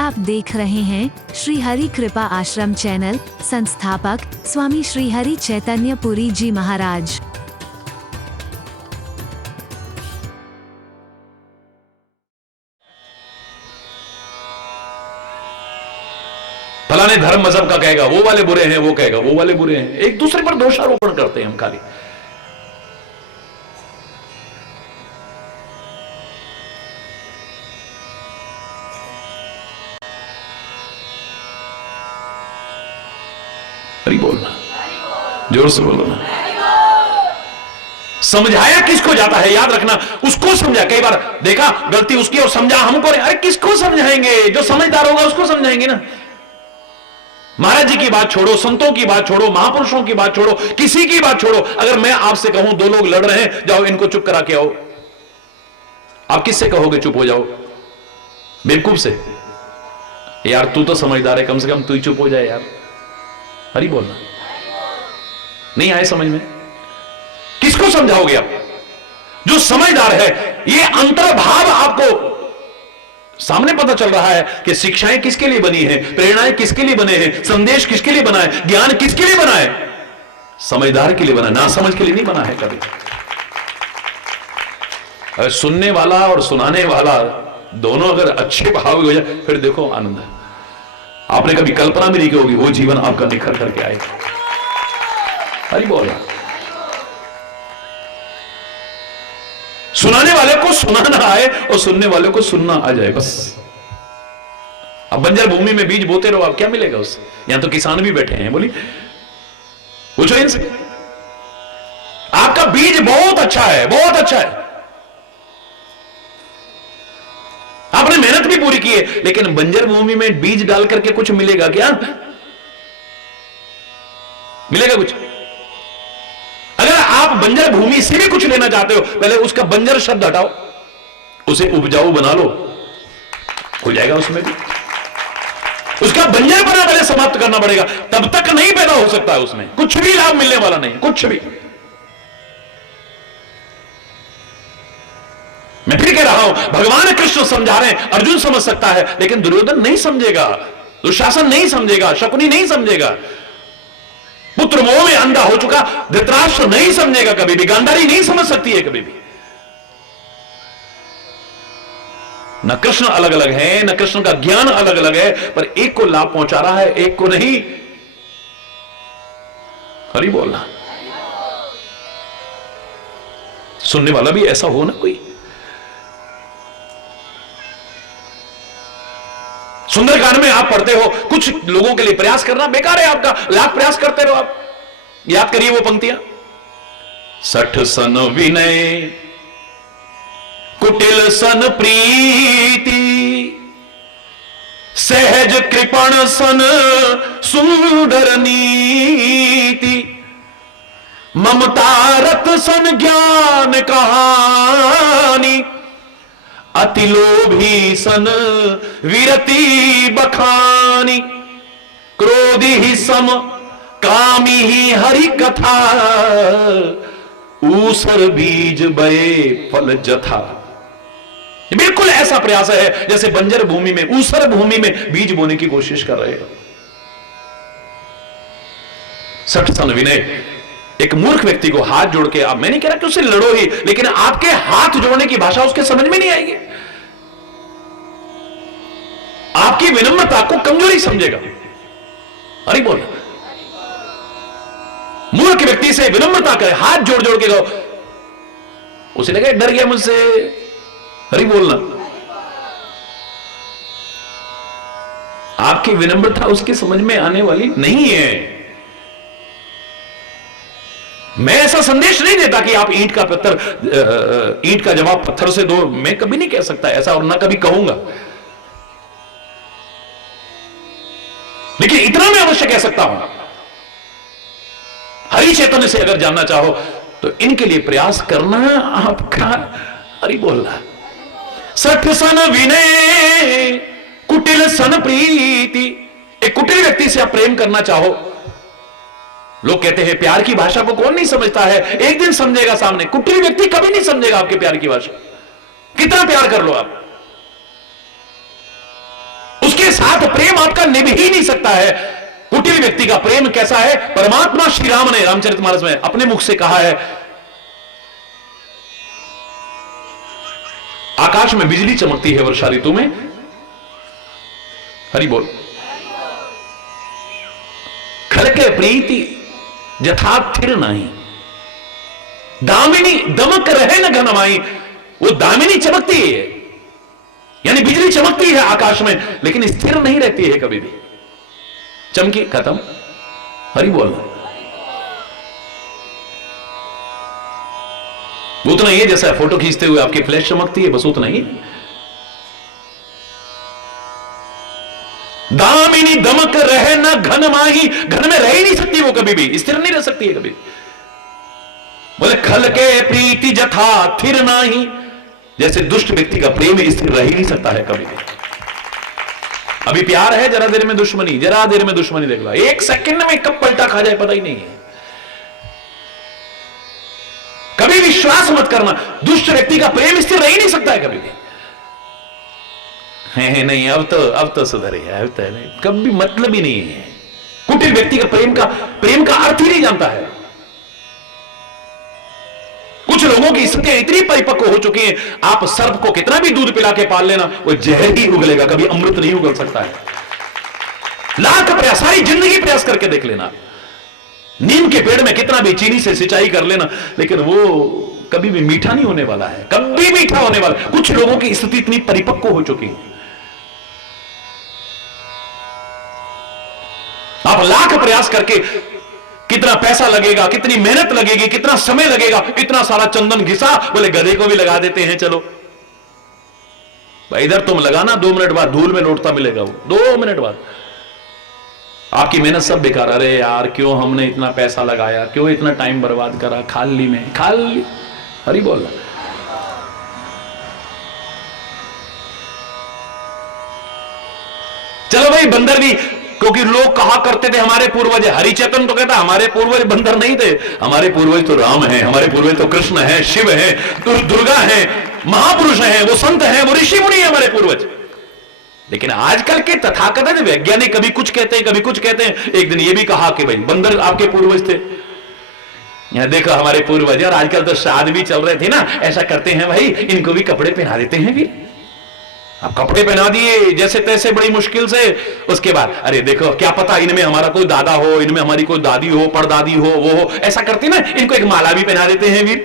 आप देख रहे हैं श्री हरि कृपा आश्रम चैनल। संस्थापक स्वामी श्री हरि चैतन्य पुरी जी महाराज। फलाने धर्म मजहब का कहेगा वो वाले बुरे हैं, वो कहेगा वो वाले बुरे हैं। एक दूसरे पर दोषारोपण करते हैं हम खाली। हरि बोलना, जोर से बोलो ना। समझाया किसको जाता है, याद रखना, उसको समझा। कई बार देखा गलती उसकी और समझा हमको। अरे किसको समझाएंगे? जो समझदार होगा उसको समझाएंगे ना। महाराज जी की बात छोड़ो, संतों की बात छोड़ो, महापुरुषों की बात छोड़ो, किसी की बात छोड़ो। अगर मैं आपसे कहूं दो लोग लड़ रहे हैं, जाओ इनको चुप करा के आओ, आप किससे कहोगे चुप हो जाओ? बेवकूफ से। यार तू तो समझदार है, कम से कम तू ही चुप हो जाए यार। हरि बोलना। नहीं आए समझ में? किसको समझाओगे आप? जो समझदार है। ये अंतर्भाव आपको सामने पता चल रहा है कि शिक्षाएं किसके लिए बनी है, प्रेरणाएं किसके लिए बने हैं, संदेश किसके लिए बना है, ज्ञान किसके लिए बना है? समझदार के लिए बना, ना समझ के लिए नहीं बना है कभी। अगर सुनने वाला और सुनाने वाला दोनों अगर अच्छे भाव हो जाए, फिर देखो आनंद है। आपने कभी कल्पना भी नहीं की होगी वो जीवन आपका निखर करके आएगा। हरि बोल। सुनाने वाले को सुनाना आए और सुनने वाले को सुनना आ जाए, बस। अब बंजर भूमि में बीज बोते रहो, आप क्या मिलेगा उससे? यहां तो किसान भी बैठे हैं, बोलिए, पूछो इनसे। आपका बीज बहुत अच्छा है, बहुत अच्छा है, आपने मेहनत भी पूरी की है, लेकिन बंजर भूमि में बीज डाल करके कुछ मिलेगा क्या? मिलेगा कुछ? अगर आप बंजर भूमि से भी कुछ लेना चाहते हो, पहले उसका बंजर शब्द हटाओ, उसे उपजाऊ बना लो, हो जाएगा उसमें भी। उसका बंजरपना पहले समाप्त करना पड़ेगा, तब तक नहीं पैदा हो सकता है उसमें। कुछ भी लाभ मिलने वाला नहीं, कुछ भी। मैं फिर कह रहा हूं, भगवान कृष्ण समझा रहे हैं, अर्जुन समझ सकता है, लेकिन दुर्योधन नहीं समझेगा, दुशासन नहीं समझेगा, शकुनी नहीं समझेगा, पुत्र मोह में अंधा हो चुका धृतराष्ट्र नहीं समझेगा कभी भी, गांधारी नहीं समझ सकती है कभी भी। न कृष्ण अलग अलग है, न कृष्ण का ज्ञान अलग अलग है, पर एक को लाभ पहुंचा रहा है, एक को नहीं। हरि बोलना। सुनने वाला भी ऐसा हो ना कोई। सुंदरकांड में आप पढ़ते हो, कुछ लोगों के लिए प्रयास करना बेकार है आपका, लाख प्रयास करते रहो आप। याद करिए वो पंक्तियां। 60 सन विनय कुटिल सन प्रीति, सहज कृपण सन सुंदर नीति, ममता रत सन ज्ञान कहानी, अति लोभी सन विरति बखानी, क्रोधी ही सम कामी ही हरि कथा, ऊसर बीज बये फल जथा। बिल्कुल ऐसा प्रयास है जैसे बंजर भूमि में, ऊसर भूमि में बीज बोने की कोशिश कर रहे हो। 60 सन विनय। एक मूर्ख व्यक्ति को हाथ जोड़ के, आप, मैं नहीं कह रहा कि उससे लड़ो ही, लेकिन आपके हाथ जोड़ने की भाषा उसके समझ में नहीं आएगी। आपकी विनम्रता को कमजोरी समझेगा। अरे बोल, मूर्ख व्यक्ति से विनम्रता करे, हाथ जोड़ जोड़ के कहो, उसे लगे डर गया मुझसे। हरि बोलना। आपकी विनम्रता उसकी समझ में आने वाली नहीं है। मैं ऐसा संदेश नहीं देता कि आप ईंट का जवाब पत्थर से दो, मैं कभी नहीं कह सकता ऐसा, और ना कभी कहूंगा। लेकिन इतना मैं अवश्य कह सकता हूं, हरि चैतन्य से अगर जानना चाहो तो इनके लिए प्रयास करना आपका। हरि बोलना। 60 सन विनय कुटिल सन प्रीति। एक कुटिल व्यक्ति से आप प्रेम करना चाहो, लोग कहते हैं प्यार की भाषा को कौन नहीं समझता है, एक दिन समझेगा सामने। कुटिल व्यक्ति कभी नहीं समझेगा आपके प्यार की भाषा। कितना प्यार कर लो आप, उसके साथ प्रेम आपका निभ ही नहीं सकता है। कुटिल व्यक्ति का प्रेम कैसा है? परमात्मा श्री राम ने रामचरितमानस में अपने मुख से कहा है, आकाश में बिजली चमकती है वर्षा ऋतु में, हरि बोल, खलके प्रीति जथा थिर नहीं, दामिनी दमक रहे न घनमाई। वो दामिनी चमकती है, यानी बिजली चमकती है आकाश में, लेकिन स्थिर नहीं रहती है कभी भी, चमकी खत्म, हरि बोल। उतना ही है जैसा फोटो खींचते हुए आपकी फ्लैश चमकती है, बस उतना ही। दामिनी दमक रहे न घन माही, घन में रह ही नहीं सकती वो कभी भी, स्थिर नहीं रह सकती है कभी। बोले खल के प्रीति जथा थिर नाही, जैसे दुष्ट व्यक्ति का प्रेम स्थिर रह ही नहीं सकता है कभी भी। अभी प्यार है, जरा देर में दुश्मनी, जरा देर में दुश्मनी, देख लो एक सेकंड में कब पलटा खा जाए पता ही नहीं है। कभी विश्वास मत करना, दुष्ट व्यक्ति का प्रेम स्थिर रह ही नहीं सकता है कभी भी। है नहीं, अब तो सुधर है, अब तो नहीं, कभी मतलब ही नहीं है। कुटिल व्यक्ति का प्रेम का अर्थ ही नहीं जानता है। कुछ लोगों की स्थितियां इतनी परिपक्व हो चुकी हैं, आप सर्प को कितना भी दूध पिला के पाल लेना, वो जहर ही उगलेगा, कभी अमृत नहीं उगल सकता है। लाख प्रयास, सारी जिंदगी प्रयास करके देख लेना, नीम के पेड़ में कितना भी चीनी से सिंचाई कर लेना, लेकिन वो कभी भी मीठा नहीं होने वाला है, कभी मीठा होने वाला। कुछ लोगों की स्थिति इतनी परिपक्व हो चुकी है, आप लाख प्रयास करके, कितना पैसा लगेगा, कितनी मेहनत लगेगी, कितना समय लगेगा, इतना सारा चंदन घिसा, बोले गधे को भी लगा देते हैं, चलो भाई इधर तुम लगाना, 2 मिनट बाद धूल में लौटता मिलेगा वो, 2 मिनट बाद आपकी मेहनत सब बेकार। अरे यार क्यों हमने इतना पैसा लगाया, क्यों इतना टाइम बर्बाद करा, खाली में खाली, हरी बोल। चलो भाई बंदर भी, क्योंकि लोग कहा करते थे हमारे पूर्वज, हरिचेतन तो कहता हमारे पूर्वज बंदर नहीं थे, हमारे पूर्वज तो राम हैं, हमारे पूर्वज तो कृष्ण हैं, शिव हैं, दुर्गा हैं, महापुरुष हैं, वो संत हैं, वो ऋषि मुनि हैं हमारे पूर्वज। लेकिन आजकल के तथाकथित वैज्ञानिक कभी कुछ कहते हैं, कभी कुछ कहते हैं। एक दिन ये भी कहा कि भाई बंदर आपके पूर्वज थे, यहां देखो हमारे पूर्वज। और आजकल तो श्राद्ध भी चल रहे थे ना, ऐसा करते हैं भाई इनको भी कपड़े पहना देते हैं, भी अब कपड़े पहना दिए जैसे तैसे बड़ी मुश्किल से। उसके बाद अरे देखो क्या पता इनमें हमारा कोई दादा हो, इनमें हमारी कोई दादी हो, परदादी हो, वो हो, ऐसा करते ना, इनको एक माला भी पहना देते हैं वीर,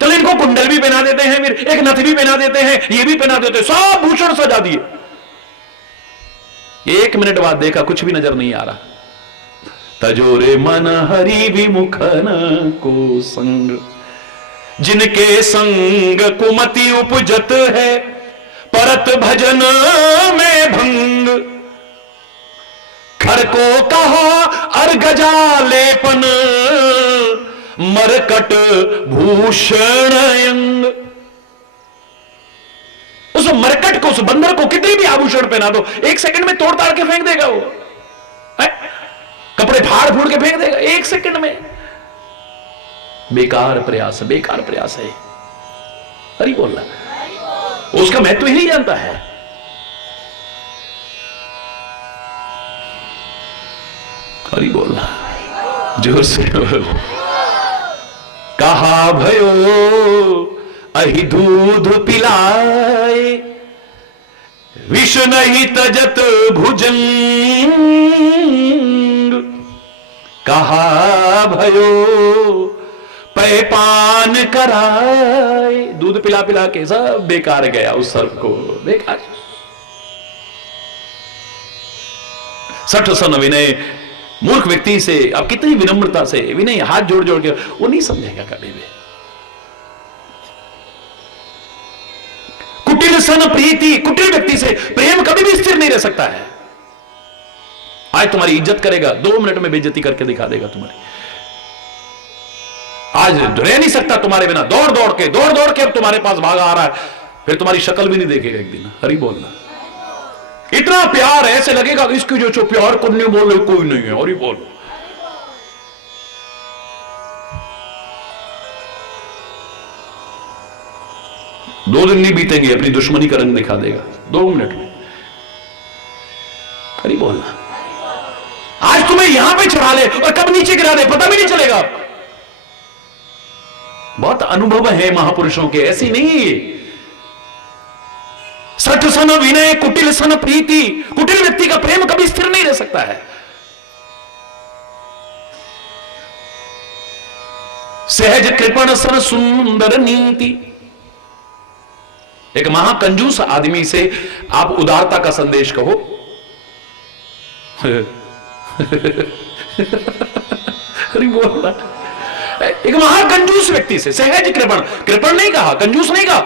चलो इनको कुंडल भी पहना देते हैं वीर, एक नथ भी पहना देते हैं, ये भी पहना देते हैं, सब भूषण सजा दिए। 1 मिनट बाद देखा कुछ भी नजर नहीं आ रहा। तजोरे मन हरि विमुखन को संग, जिनके संग कुमति उपजत है, परत भजन में भंग। खर को कहा अर्गजा लेपन, मरकट भूषण अंग। उस मरकट को, उस बंदर को कितनी भी आभूषण पहना दो, 1 सेकंड में तोड़ ताड़ के फेंक देगा वो, कपड़े फाड़ फूड़ के फेंक देगा 1 सेकंड में। बेकार प्रयास, बेकार प्रयास है, हरि बोलना, उसका महत्व ही नहीं जानता है। हरि बोलना, जोर से बोल। कहा भयो अहि दूध पिलाए, विष नहीं तजत भुजंग। कहा भयो पै पान कराए, दूध पिला पिला के सब बेकार गया उस सर्प को, बेकार। सठ सन विनय, मूर्ख व्यक्ति से आप कितनी विनम्रता से, विनय हाथ जोड़ जोड़ के, वो नहीं समझेगा कभी भी। कुटिल सन प्रीति, कुटिल व्यक्ति से प्रेम कभी भी स्थिर नहीं रह सकता है। आज तुम्हारी इज्जत करेगा, 2 मिनट में बेइज्जती करके दिखा देगा तुम्हारी। आज रह नहीं सकता तुम्हारे बिना, दौड़ दौड़ के अब तुम्हारे पास भागा आ रहा है, फिर तुम्हारी शक्ल भी नहीं देखेगा एक दिन। हरि बोलना, इतना प्यार है, ऐसे लगेगा इसके जो प्यार करने बोल रहे कोई नहीं है। हरि बोल। दो दिन नहीं बीतेंगे, अपनी दुश्मनी का रंग दिखा देगा 2 मिनट में। अरे बोलना, आज तुम्हें यहां पे चढ़ा ले और कब नीचे गिरा दे पता भी नहीं चलेगा। बहुत अनुभव है महापुरुषों के, ऐसी नहीं है। सठ सन विनय कुटिल सन प्रीति, कुटिल व्यक्ति का प्रेम कभी स्थिर नहीं रह सकता है। सहज कृपण सन सुंदर नीति, एक महाकंजूस आदमी से आप उदारता का संदेश कहो, अरे बोल रहा, एक महाकंजूस व्यक्ति से सहज कृपण, कृपण नहीं कहा, कंजूस नहीं कहा,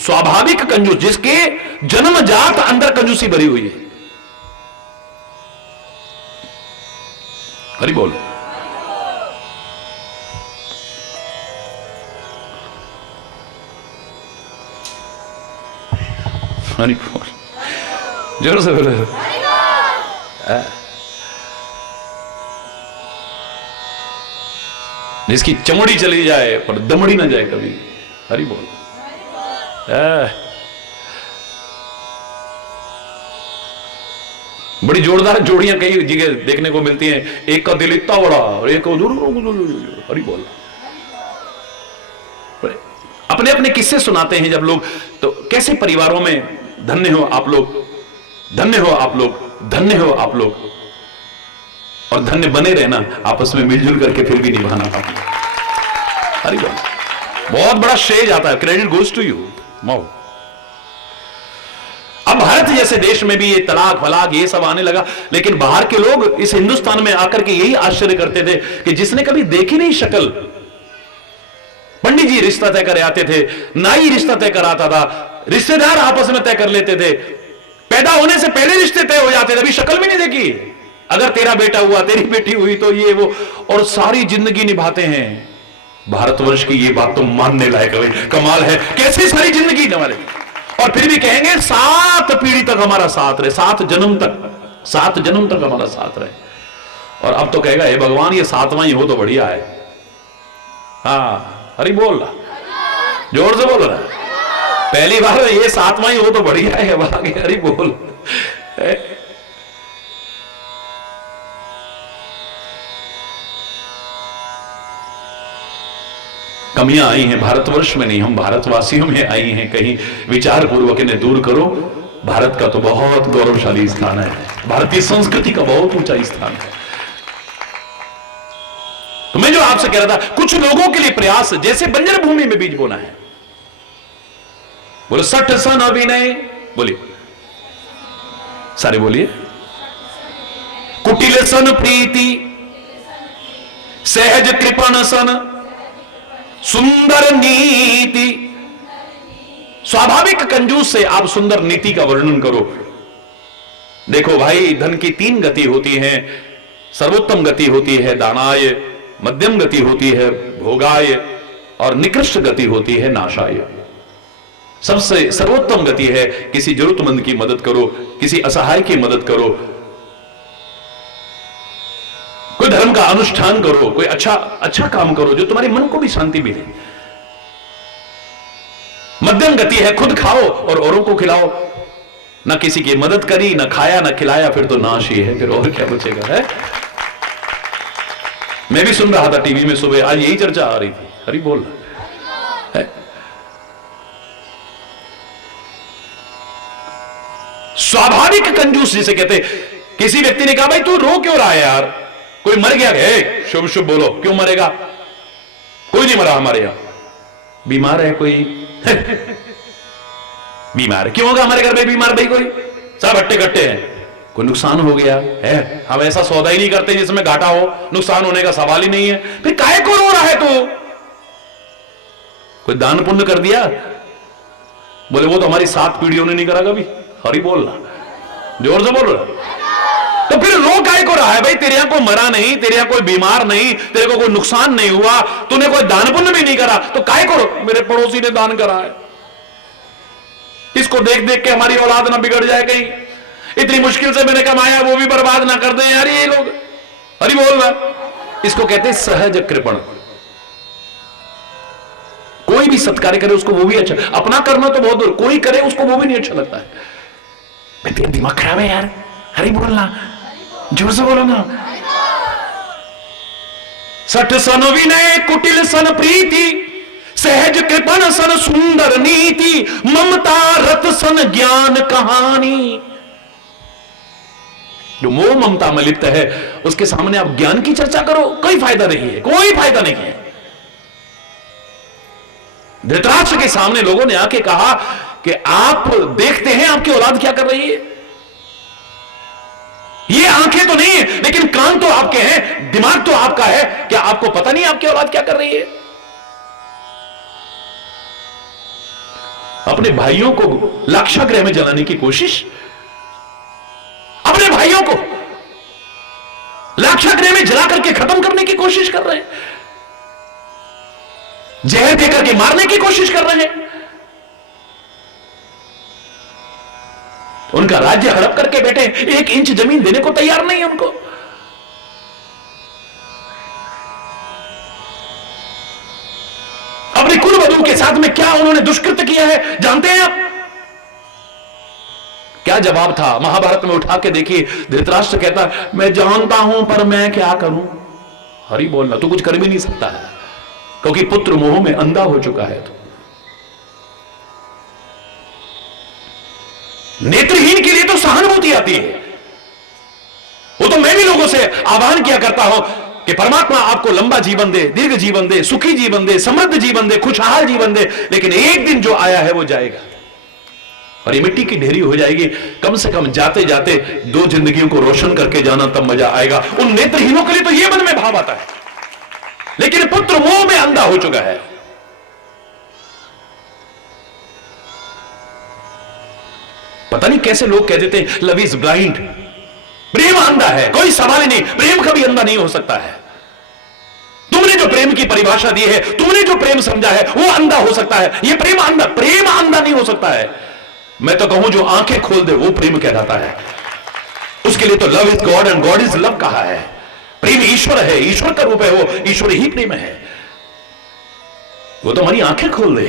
स्वाभाविक कंजूस, जिसके जन्मजात अंदर कंजूसी भरी हुई है। हरि बोल। हरि बोल, जोर से बोलो। जिसकी चमड़ी चली जाए पर दमड़ी ना जाए कभी। हरि बोल। बड़ी जोरदार जोड़ियां कई जगह देखने को मिलती हैं, एक का दिल इतना बड़ा और एक हरि बोल। अपने अपने किस्से सुनाते हैं जब लोग, तो कैसे परिवारों में धन्य हो आप लोग, धन्य हो आप लोग, धन्य हो आप लोग, और धन्य बने रहना, आपस में मिलजुल करके फिर भी निभाना। अरे बहुत बड़ा श्रेय जाता है, क्रेडिट गोज टू यू। माओ अब भारत जैसे देश में भी ये तलाक फलाक ये सब आने लगा, लेकिन बाहर के लोग इस हिंदुस्तान में आकर के यही आश्चर्य करते थे कि जिसने कभी देखी नहीं शक्ल, पंडित जी रिश्ता तय कर आते थे, नाई रिश्ता तय कराता था, रिश्तेदार आपस में तय कर लेते थे, पैदा होने से पहले रिश्ते तय हो जाते थे, अभी शक्ल भी नहीं देखी, अगर तेरा बेटा हुआ तेरी बेटी हुई तो ये वो, और सारी जिंदगी निभाते हैं। भारतवर्ष की ये बात तो मानने लायक है, कमाल है, कैसे सारी जिंदगी हमारे, और फिर भी कहेंगे 7 पीढ़ी तक हमारा साथ रहे, 7 जन्म तक, 7 जन्म तक हमारा साथ रहे। और अब तो कहेगा हे भगवान ये 7वां ही हो तो बढ़िया है। हाँ हरि बोल रहा, जोर से बोल रहा, पहली बार ये 7वां ही हो तो बढ़िया है, आगे हरि बोल। कमियां आई हैं भारतवर्ष में, नहीं हम भारतवासियों में आई हैं, कहीं विचार पूर्वक इन्हें दूर करो। भारत का तो बहुत गौरवशाली स्थान है, भारतीय संस्कृति का बहुत ऊंचा स्थान है। तो मैं जो आपसे कह रहा था, कुछ लोगों के लिए प्रयास जैसे बंजर भूमि में बीज बोना है, बोलो 60 सन अभिनय, बोलिए सारे बोलिए, कुटिल सन प्रीति, सहज कृपण सन सुंदर नीति। स्वाभाविक कंजूस से आप सुंदर नीति का वर्णन करो। देखो भाई, धन की 3 गति होती है, सर्वोत्तम गति होती है दानाय, मध्यम गति होती है भोगाय, और निकृष्ट गति होती है नाशाय। सबसे सर्वोत्तम गति है किसी जरूरतमंद की मदद करो, किसी असहाय की मदद करो, कोई धर्म का अनुष्ठान करो, कोई अच्छा काम करो जो तुम्हारे मन को भी शांति मिले। मध्यम गति है खुद खाओ और औरों को खिलाओ, ना किसी की मदद करी, ना खाया, ना खिलाया, फिर तो नाश ही है, फिर और क्या बचेगा है। मैं भी सुन रहा था टीवी में सुबह, आज यही चर्चा आ रही थी, हरि बोल है। स्वाभाविक कंजूस जिसे कहते, किसी व्यक्ति ने कहा भाई तू रो क्यों रहा है यार, कोई मर गया, शुभ शुभ बोलो, क्यों मरेगा, कोई नहीं मरा हमारे यहां, बीमार है कोई बीमार क्यों होगा हमारे घर में, बीमार भाई कोई, सब हट्टे कट्टे हैं, कोई नुकसान हो गया है, हम ऐसा सौदा ही नहीं करते जिसमें घाटा हो, नुकसान होने का सवाल ही नहीं है, फिर काहे को रो रहा है तू, कोई दान पुण्य कर दिया, बोले वो तो हमारी 7 पीढ़ियों ने नहीं करा कभी, हरि बोल रहा, जोर से बोल रहा, तो फिर रो काहे को रहा है भाई, तेरे यहां कोई मरा नहीं, तेरे यहां कोई बीमार नहीं, तेरे को कोई नुकसान नहीं हुआ, तूने कोई दान पुण्य भी नहीं करा, तो काहे को रो, मेरे पड़ोसी ने दान करा है, इसको देख देख के हमारी औलाद ना बिगड़ जाए कहीं, इतनी मुश्किल से मैंने कमाया वो भी बर्बाद ना कर दे यार ये लोग, हरि बोल रहा, इसको कहते हैं सहज कृपण। कोई भी सत्कार्य करे उसको वो भी अच्छा, अपना करना तो बहुत दूर, कोई करे उसको वो भी नहीं अच्छा लगता है, तेरा दिमाग खराब है यार, हरि बोलना, जोर से बोलो ना। सठ सन विनय कुटिल सन प्रीति, सहज कृपण सन सुंदर नीति, ममता रत सन ज्ञान कहानी। जो मोह ममता में लिप्त है उसके सामने आप ज्ञान की चर्चा करो, कोई फायदा नहीं है, कोई फायदा नहीं है। धृतराष्ट्र के सामने लोगों ने आके कहा कि आप देखते हैं आपकी औलाद क्या कर रही है, ये आंखें तो नहीं है लेकिन कान तो आपके हैं, दिमाग तो आपका है, क्या आपको पता नहीं आपकी औलाद क्या कर रही है? अपने भाइयों को लाक्षागृह में जलाने की कोशिश, अपने भाइयों को लाक्षागृह में जला करके खत्म करने की कोशिश कर रहे हैं, जहर देकर के मारने की कोशिश कर रहे हैं, उनका राज्य हड़प करके बैठे, 1 इंच जमीन देने को तैयार नहीं है उनको। अपनी कुलवधू के साथ में क्या उन्होंने दुष्कृत्य किया है जानते हैं आप? क्या जवाब था महाभारत में, उठा के देखिए। धृतराष्ट्र कहता मैं जानता हूं पर मैं क्या करूं। हरि बोलना, तू कुछ कर भी नहीं सकता है क्योंकि पुत्र मोह में अंधा हो चुका है। तो नेत्रहीन के लिए तो सहानुभूति आती है, वो तो मैं भी लोगों से आह्वान किया करता हूं कि परमात्मा आपको लंबा जीवन दे, दीर्घ जीवन दे, सुखी जीवन दे, समृद्ध जीवन दे, खुशहाल जीवन दे, लेकिन एक दिन जो आया है वो जाएगा और ये मिट्टी की ढेरी हो जाएगी। कम से कम जाते जाते 2 जिंदगियों को रोशन करके जाना, तब मजा आएगा। उन नेत्रहीनों के लिए तो ये मन में भाव आता है, लेकिन पुत्र मोह में अंधा हो चुका है। पता नहीं कैसे लोग कह देते हैं लव इज ब्लाइंड, प्रेम अंधा है, कोई सवाल ही नहीं, प्रेम कभी अंधा नहीं हो सकता है। तुमने जो प्रेम की परिभाषा दी है, तुमने जो प्रेम समझा है वो अंधा हो सकता है, ये प्रेम अंधा नहीं हो सकता है। मैं तो कहूं जो आंखें खोल दे वो प्रेम कहलाता है। उसके लिए तो love is God and God is love कहा है। प्रेम ईश्वर है, ईश्वर का रूप है, वो ईश्वर ही प्रेम है। वो तो हमारी आंखें खोल दे।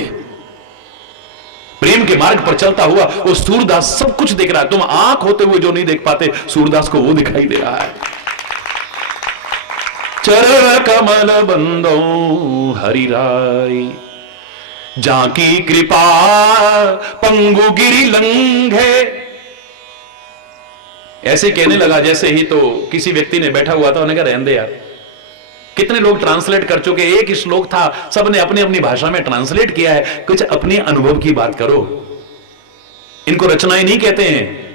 प्रेम के मार्ग पर चलता हुआ वो सूरदास सब कुछ देख रहा है, तुम आंख होते हुए जो नहीं देख पाते, सूरदास को वो दिखाई दे रहा है। चरण कमल बंदो हरि राय, जाकी कृपा पंगु गिरि लंघे। ऐसे कहने लगा जैसे ही तो किसी व्यक्ति ने बैठा हुआ था, उन्हें कहा रहने दे यार। कितने लोग ट्रांसलेट कर चुके, एक ही श्लोक था, सबने अपनी अपनी भाषा में ट्रांसलेट किया है। कुछ अपने अनुभव की बात करो। इनको रचनाएं नहीं कहते हैं।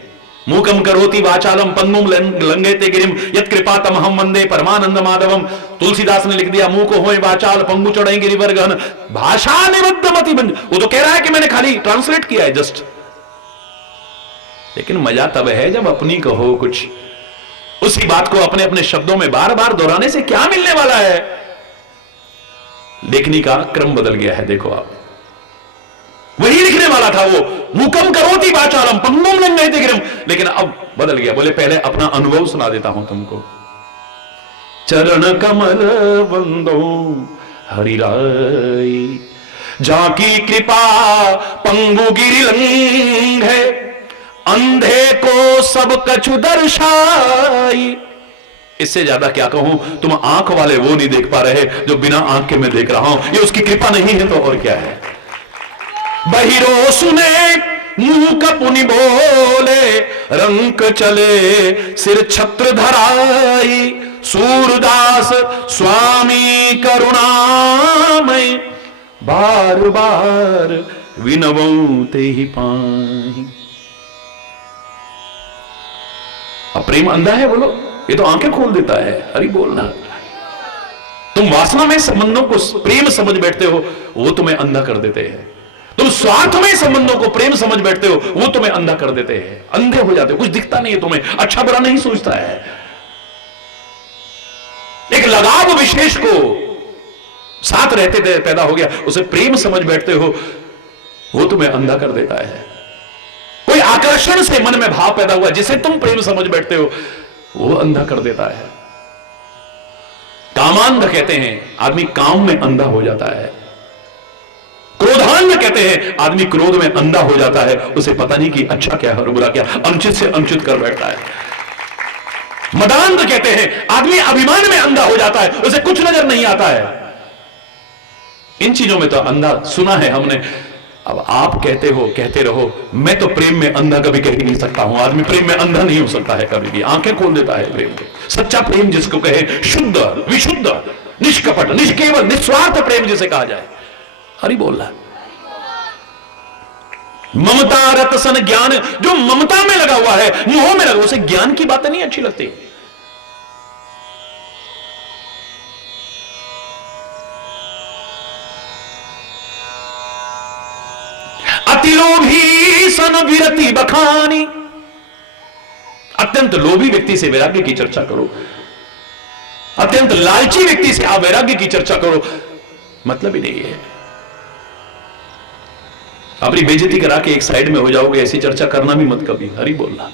मूकम करोति वाचालम पंगुम लंघयते गिरिम यत् कृपा तमहम वंदे परमानंद माधवम। तुलसीदास ने लिख दिया मुंह को होए वाचाल पंगु चढ़े गिरिवर गहन भाषा निबद्ध मति बंज। वो तो कह रहा है कि मैंने खाली ट्रांसलेट किया है जस्ट। लेकिन मजा तब है जब अपनी कहो कुछ। उसी बात को अपने अपने शब्दों में बार बार दोहराने से क्या मिलने वाला है? लेखनी का क्रम बदल गया है। देखो आप, वही लिखने वाला था वो मुकम करोति वाचालम पंगुम लंघयते गिरिम, लेकिन अब बदल गया। बोले पहले अपना अनुभव सुना देता हूं तुमको। चरण कमल बंदो हरि राय, जाकी कृपा पंगु गिरि लंघे, अंधे को सब कछु दर्शाई। इससे ज्यादा क्या कहूं, तुम आंख वाले वो नहीं देख पा रहे जो बिना आंख के मैं देख रहा हूं। ये उसकी कृपा नहीं है तो और क्या है। बहिरो सुने मुंह कपुनि बोले, रंक चले सिर छत्र धराई, सूरदास स्वामी करुणामय, बार बार विनवं ते ही पाई। अब प्रेम अंधा है बोलो, ये तो आंखें खोल देता है। हरि बोलना। तुम वासना में संबंधों को प्रेम समझ बैठते हो, वो तुम्हें अंधा कर देते हैं। तुम स्वार्थ में संबंधों को प्रेम समझ बैठते हो, वो तुम्हें अंधा कर देते हैं। अंधे हो जाते हो, कुछ दिखता नहीं है तुम्हें, अच्छा बुरा नहीं सोचता है। एक लगाव विशेष को साथ रहते पैदा हो गया, उसे प्रेम समझ बैठते हो, वो तुम्हें अंधा कर देता है। कोई आकर्षण से मन में भाव पैदा हुआ जिसे तुम प्रेम समझ बैठते हो, वो अंधा कर देता है। कामांध कहते हैं, आदमी काम में अंधा हो जाता है। क्रोधांध कहते हैं, आदमी क्रोध में अंधा हो जाता है। उसे पता नहीं कि अच्छा क्या है और बुरा क्या, अनुचित से अनुचित कर बैठता है। मदांध कहते हैं, आदमी अभिमान में अंधा हो जाता है, उसे कुछ नजर नहीं आता है। इन चीजों में तो अंधा सुना है हमने। अब आप कहते हो, कहते रहो, मैं तो प्रेम में अंधा कभी कह नहीं सकता हूं। आदमी प्रेम में अंधा नहीं हो सकता है कभी भी, आंखें खोल देता है प्रेम को। सच्चा प्रेम जिसको कहे, शुद्ध, विशुद्ध, निष्कपट, निष्केवल, निस्वार्थ प्रेम जिसे कहा जाए, हरि बोल रहा है। ममता रत सन ज्ञान, जो ममता में लगा हुआ है, मोह में लगा, उसे ज्ञान की बातें नहीं अच्छी लगती। अतिलोभी सन विरति बखानी, अत्यंत लोभी व्यक्ति से वैराग्य की चर्चा करो, अत्यंत लालची व्यक्ति से आप वैराग्य की चर्चा करो, मतलब ही नहीं है। अपनी बेइज्जती करा के एक साइड में हो जाओगे, ऐसी चर्चा करना भी मत कभी, हरि बोलना।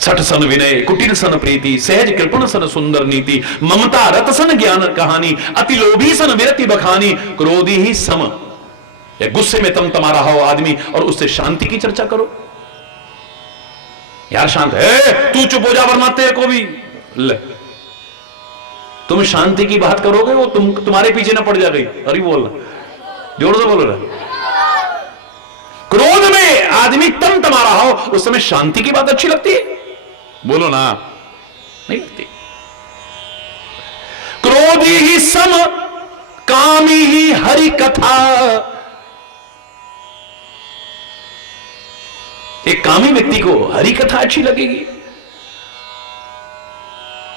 सठ सन विनय, कुटिल सन प्रीति, सहज कृपण सन सुंदर नीति, ममता रत सन ज्ञान कहानी, अति लोभी सन विरति बखानी, क्रोधी ही सम, या गुस्से में तम तमारा हो आदमी और उससे शांति की चर्चा करो। यार शांत है, तू चुप हो जा वरना तेरे को भी ले। तुम शांति की बात करोगे, वो तुम्हारे पीछे ना पड़ जाएगी। अरे बोल, जोर से बोल रहा। क्रोध में आदमी तम तमारा हो, उस समय शांति की बात अच्छी लगती है? बोलो ना, नहीं लगती। क्रोधी ही सम, कामी ही हरि कथा। एक कामी व्यक्ति को हरि कथा अच्छी लगेगी,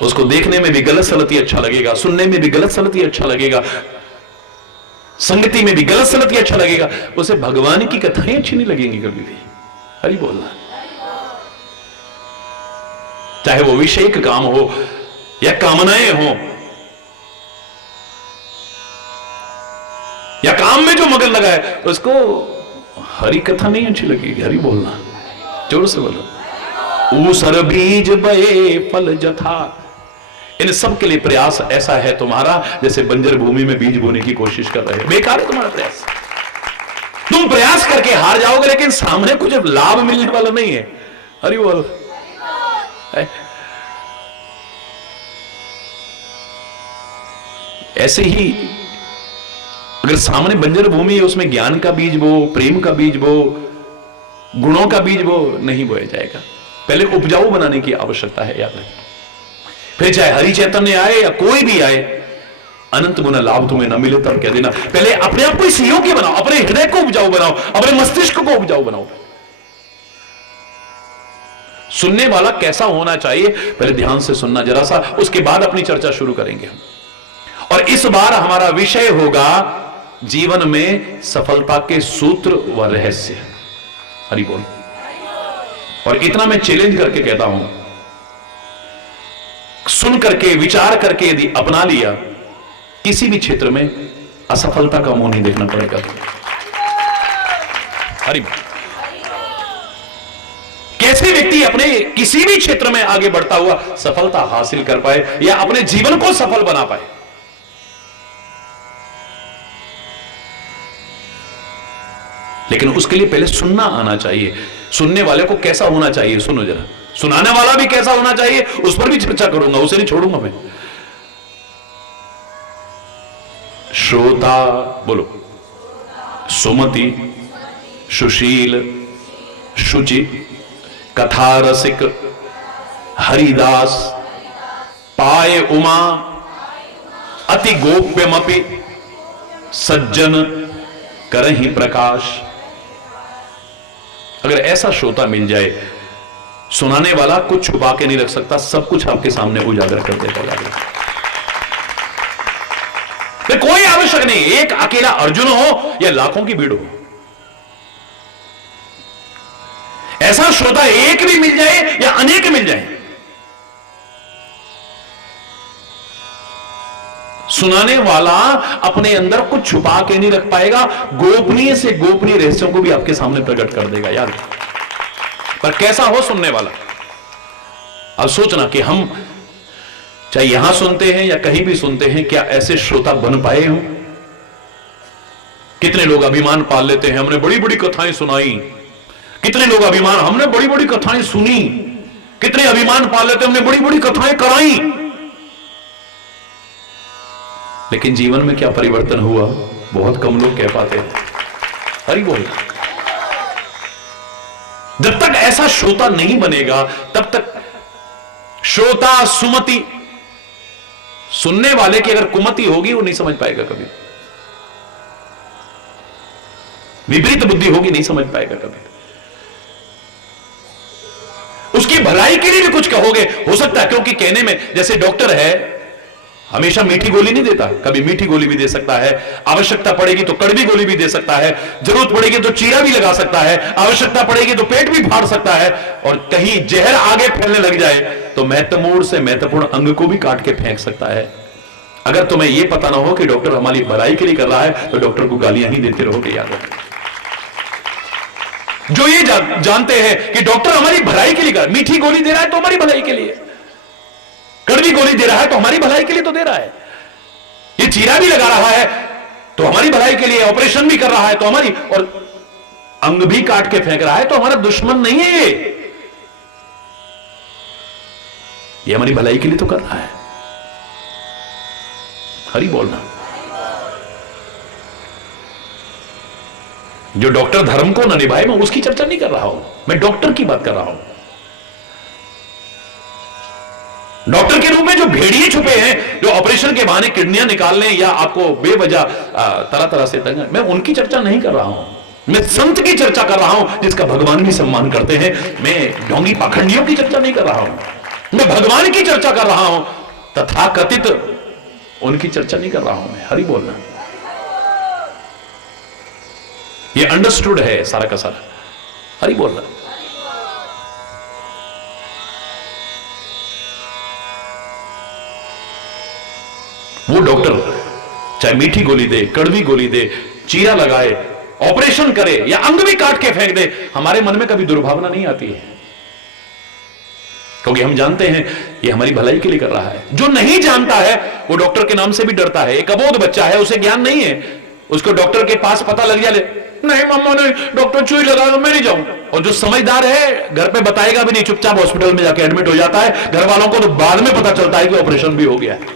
उसको देखने में भी गलत सलती अच्छा लगेगा, सुनने में भी गलत सलती अच्छा लगेगा, संगति में भी गलत सलती अच्छा लगेगा, उसे भगवान की कथाएं अच्छी नहीं लगेंगी कभी भी। हरि बोलना। चाहे वो विषयिक काम हो या कामनाएं हो या काम में जो मगन लगा है, उसको हरि कथा नहीं अच्छी लगेगी। हरि बोलना, जोर से बोलो। ऊसर बीज बये फल जथा। इन सब के लिए प्रयास ऐसा है तुम्हारा जैसे बंजर भूमि में बीज बोने की कोशिश कर रहे हो। बेकार है तुम्हारा प्रयास। तुम प्रयास करके हार जाओगे, लेकिन सामने कुछ लाभ मिलने वाला नहीं है। हरि बोल। ऐसे ही अगर सामने बंजर भूमि है, उसमें ज्ञान का बीज बो, प्रेम का बीज बो, गुणों का बीज बो, नहीं बोया जाएगा। पहले उपजाऊ बनाने की आवश्यकता है, याद रखें। फिर चाहे हरि चैतन्य आए या कोई भी आए, अनंत गुना लाभ तुम्हें न मिले तब कह देना। पहले अपने आप को सहयोगी बनाओ, अपने हृदय को उपजाऊ बनाओ, अपने मस्तिष्क को उपजाऊ बनाओ। सुनने वाला कैसा होना चाहिए, पहले ध्यान से सुनना जरा सा, उसके बाद अपनी चर्चा शुरू करेंगे हम। और इस बार हमारा विषय होगा जीवन में सफलता के सूत्र व रहस्य। हरि बोल। और इतना मैं चैलेंज करके कहता हूं, सुन करके विचार करके यदि अपना लिया, किसी भी क्षेत्र में असफलता का मुंह नहीं देखना पड़ेगा। हरि बोल। कैसे व्यक्ति अपने किसी भी क्षेत्र में आगे बढ़ता हुआ सफलता हासिल कर पाए या अपने जीवन को सफल बना पाए। लेकिन उसके लिए पहले सुनना आना चाहिए। सुनने वाले को कैसा होना चाहिए, सुनो जरा। सुनाने वाला भी कैसा होना चाहिए, उस पर भी चर्चा करूंगा, उसे नहीं छोड़ूंगा मैं। श्रोता बोलो। सुमति, सुशील, शुचि, कथा रसिक, हरिदास, पाए उमा, अति गोप्यमपि, सज्जन करहि प्रकाश। अगर ऐसा श्रोता मिल जाए, सुनाने वाला कुछ छुपा के नहीं रख सकता, सब कुछ आपके सामने उजागर कर देता है। फिर कोई आवश्यक नहीं एक अकेला अर्जुन हो या लाखों की भीड़ हो, ऐसा श्रोता एक भी मिल जाए या अनेक मिल जाए, सुनाने वाला अपने अंदर कुछ छुपा के नहीं रख पाएगा, गोपनीय से गोपनीय रहस्यों को भी आपके सामने प्रकट कर देगा। यार पर कैसा हो सुनने वाला। अब सोचना कि हम चाहे यहां सुनते हैं या कहीं भी सुनते हैं, क्या ऐसे श्रोता बन पाए हो? कितने लोग अभिमान पाल लेते हैं, हमने बड़ी बड़ी कथाएं सुनाई। कितने लोग अभिमान, हमने बड़ी बड़ी कथाएं सुनी, कितने अभिमान पाल लेते, हमने बड़ी बड़ी कथाएं कराई, लेकिन जीवन में क्या परिवर्तन हुआ बहुत कम लोग कह पाते हैं। हरि बोल। जब तक ऐसा श्रोता नहीं बनेगा तब तक श्रोता सुमति, सुनने वाले की अगर कुमति होगी वो नहीं समझ पाएगा कभी, विपरीत बुद्धि होगी नहीं समझ पाएगा कभी। उसकी भलाई के लिए भी कुछ कहोगे, हो सकता है, क्योंकि कहने में, जैसे डॉक्टर है हमेशा मीठी गोली नहीं देता, कभी मीठी गोली भी दे सकता है, आवश्यकता पड़ेगी तो कड़वी गोली भी दे सकता है, जरूरत पड़ेगी तो चीरा भी लगा सकता है, आवश्यकता पड़ेगी तो पेट भी फाड़ सकता है, और कहीं जहर आगे फैलने लग जाए तो महत्वपूर्ण से महत्वपूर्ण अंग को भी काट के फेंक सकता है। अगर तुम्हें यह पता ना हो कि डॉक्टर हमारी भलाई के लिए कर रहा है तो डॉक्टर को गालियां ही देते रहोगे। याद रखो, जो ये जानते हैं कि डॉक्टर हमारी भलाई के लिए कर, मीठी गोली दे रहा है तो हमारी भलाई के लिए, कड़वी गोली दे रहा है तो हमारी भलाई के लिए तो दे रहा है, ये चीरा भी लगा रहा है तो हमारी भलाई के लिए, ऑपरेशन भी कर रहा है तो हमारी, और अंग भी काट के फेंक रहा है तो हमारा दुश्मन नहीं है, ये हमारी भलाई के लिए तो कर रहा है। हरि बोलना। जो डॉक्टर धर्म को न निभाए, मैं उसकी चर्चा नहीं कर रहा हूं, मैं डॉक्टर की बात कर रहा हूं। डॉक्टर के रूप में जो भेड़िए छुपे हैं, जो ऑपरेशन के बहाने किडनियां निकालने या आपको बेवजह तरह तरह से तंग, मैं उनकी चर्चा नहीं कर रहा हूं, मैं संत की चर्चा कर रहा हूं जिसका भगवान भी सम्मान करते हैं। मैं ढोंगी पाखंडियों की चर्चा नहीं कर रहा हूं, मैं भगवान की चर्चा कर रहा हूं, तथा कथित उनकी चर्चा नहीं कर रहा हूं मैं। हरि बोलना। ये अंडरस्टूड है सारा का सारा। हरि बोलना। वो डॉक्टर चाहे मीठी गोली दे, कड़वी गोली दे, चीरा लगाए, ऑपरेशन करे या अंग भी काट के फेंक दे, हमारे मन में कभी दुर्भावना नहीं आती है, क्योंकि हम जानते हैं ये हमारी भलाई के लिए कर रहा है। जो नहीं जानता है वो डॉक्टर के नाम से भी डरता है। एक अबोध बच्चा है, उसे ज्ञान नहीं है, उसको डॉक्टर के पास पता लग जाए, नहीं मम्मा नहीं, डॉक्टर सुई लगाएगा मैं नहीं जाऊं। और जो समझदार है घर पे बताएगा भी नहीं, चुपचाप हॉस्पिटल में जाके एडमिट हो जाता है। घर वालों को तो बाद में पता चलता है कि ऑपरेशन भी हो गया है,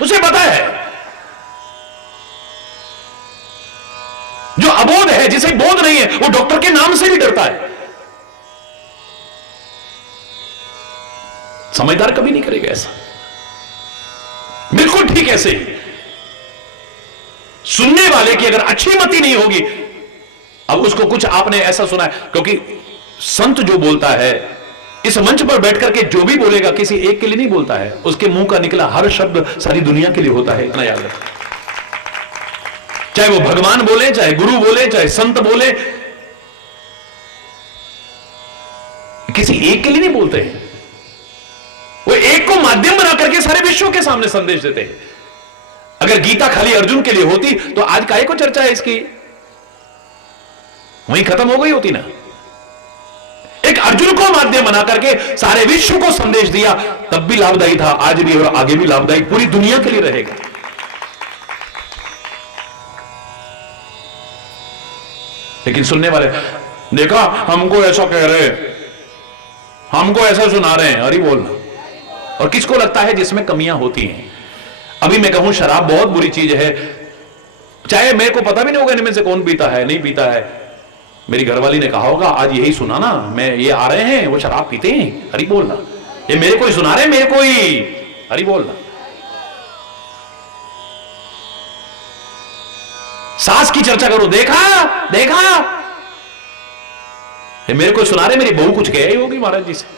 उसे पता है। जो अबोध है, जिसे बोध नहीं है, वो डॉक्टर के नाम से भी डरता है। समझदार कभी नहीं करेगा ऐसा। बिल्कुल ठीक ऐसे ही सुनने वाले की अगर अच्छी मति नहीं होगी, अब उसको कुछ आपने ऐसा सुना है, क्योंकि संत जो बोलता है इस मंच पर बैठ करके जो भी बोलेगा किसी एक के लिए नहीं बोलता है, उसके मुंह का निकला हर शब्द सारी दुनिया के लिए होता है, इतना याद रखना। चाहे वो भगवान बोले, चाहे गुरु बोले, चाहे संत बोले, किसी एक के लिए नहीं बोलते हैं। वो एक को माध्यम बना करके सारे विश्व के सामने संदेश देते हैं। अगर गीता खाली अर्जुन के लिए होती तो आज काहे को चर्चा है इसकी, वहीं खत्म हो गई होती ना। एक अर्जुन को माध्यम बना करके सारे विश्व को संदेश दिया, तब भी लाभदायी था, आज भी और आगे भी लाभदायी पूरी दुनिया के लिए रहेगा। लेकिन सुनने वाले, देखा हमको ऐसा कह रहे, हमको ऐसा सुना रहे हैं। अरे बोलना। और किसको लगता है जिसमें कमियां होती हैं। अभी मैं कहूं शराब बहुत बुरी चीज है, चाहे मेरे को पता भी नहीं होगा इनमें से कौन पीता है नहीं पीता है। मेरी घरवाली ने कहा होगा आज यही सुना ना, मैं ये आ रहे हैं वो शराब पीते हैं। हरि बोलना। ये मेरे को ही सुना रहे हैं, मेरे को ही। हरि बोलना। सास की चर्चा करो, देखा देखा, ये मेरे को सुना रहे, मेरी बहू कुछ कह ही होगी महाराज जी से,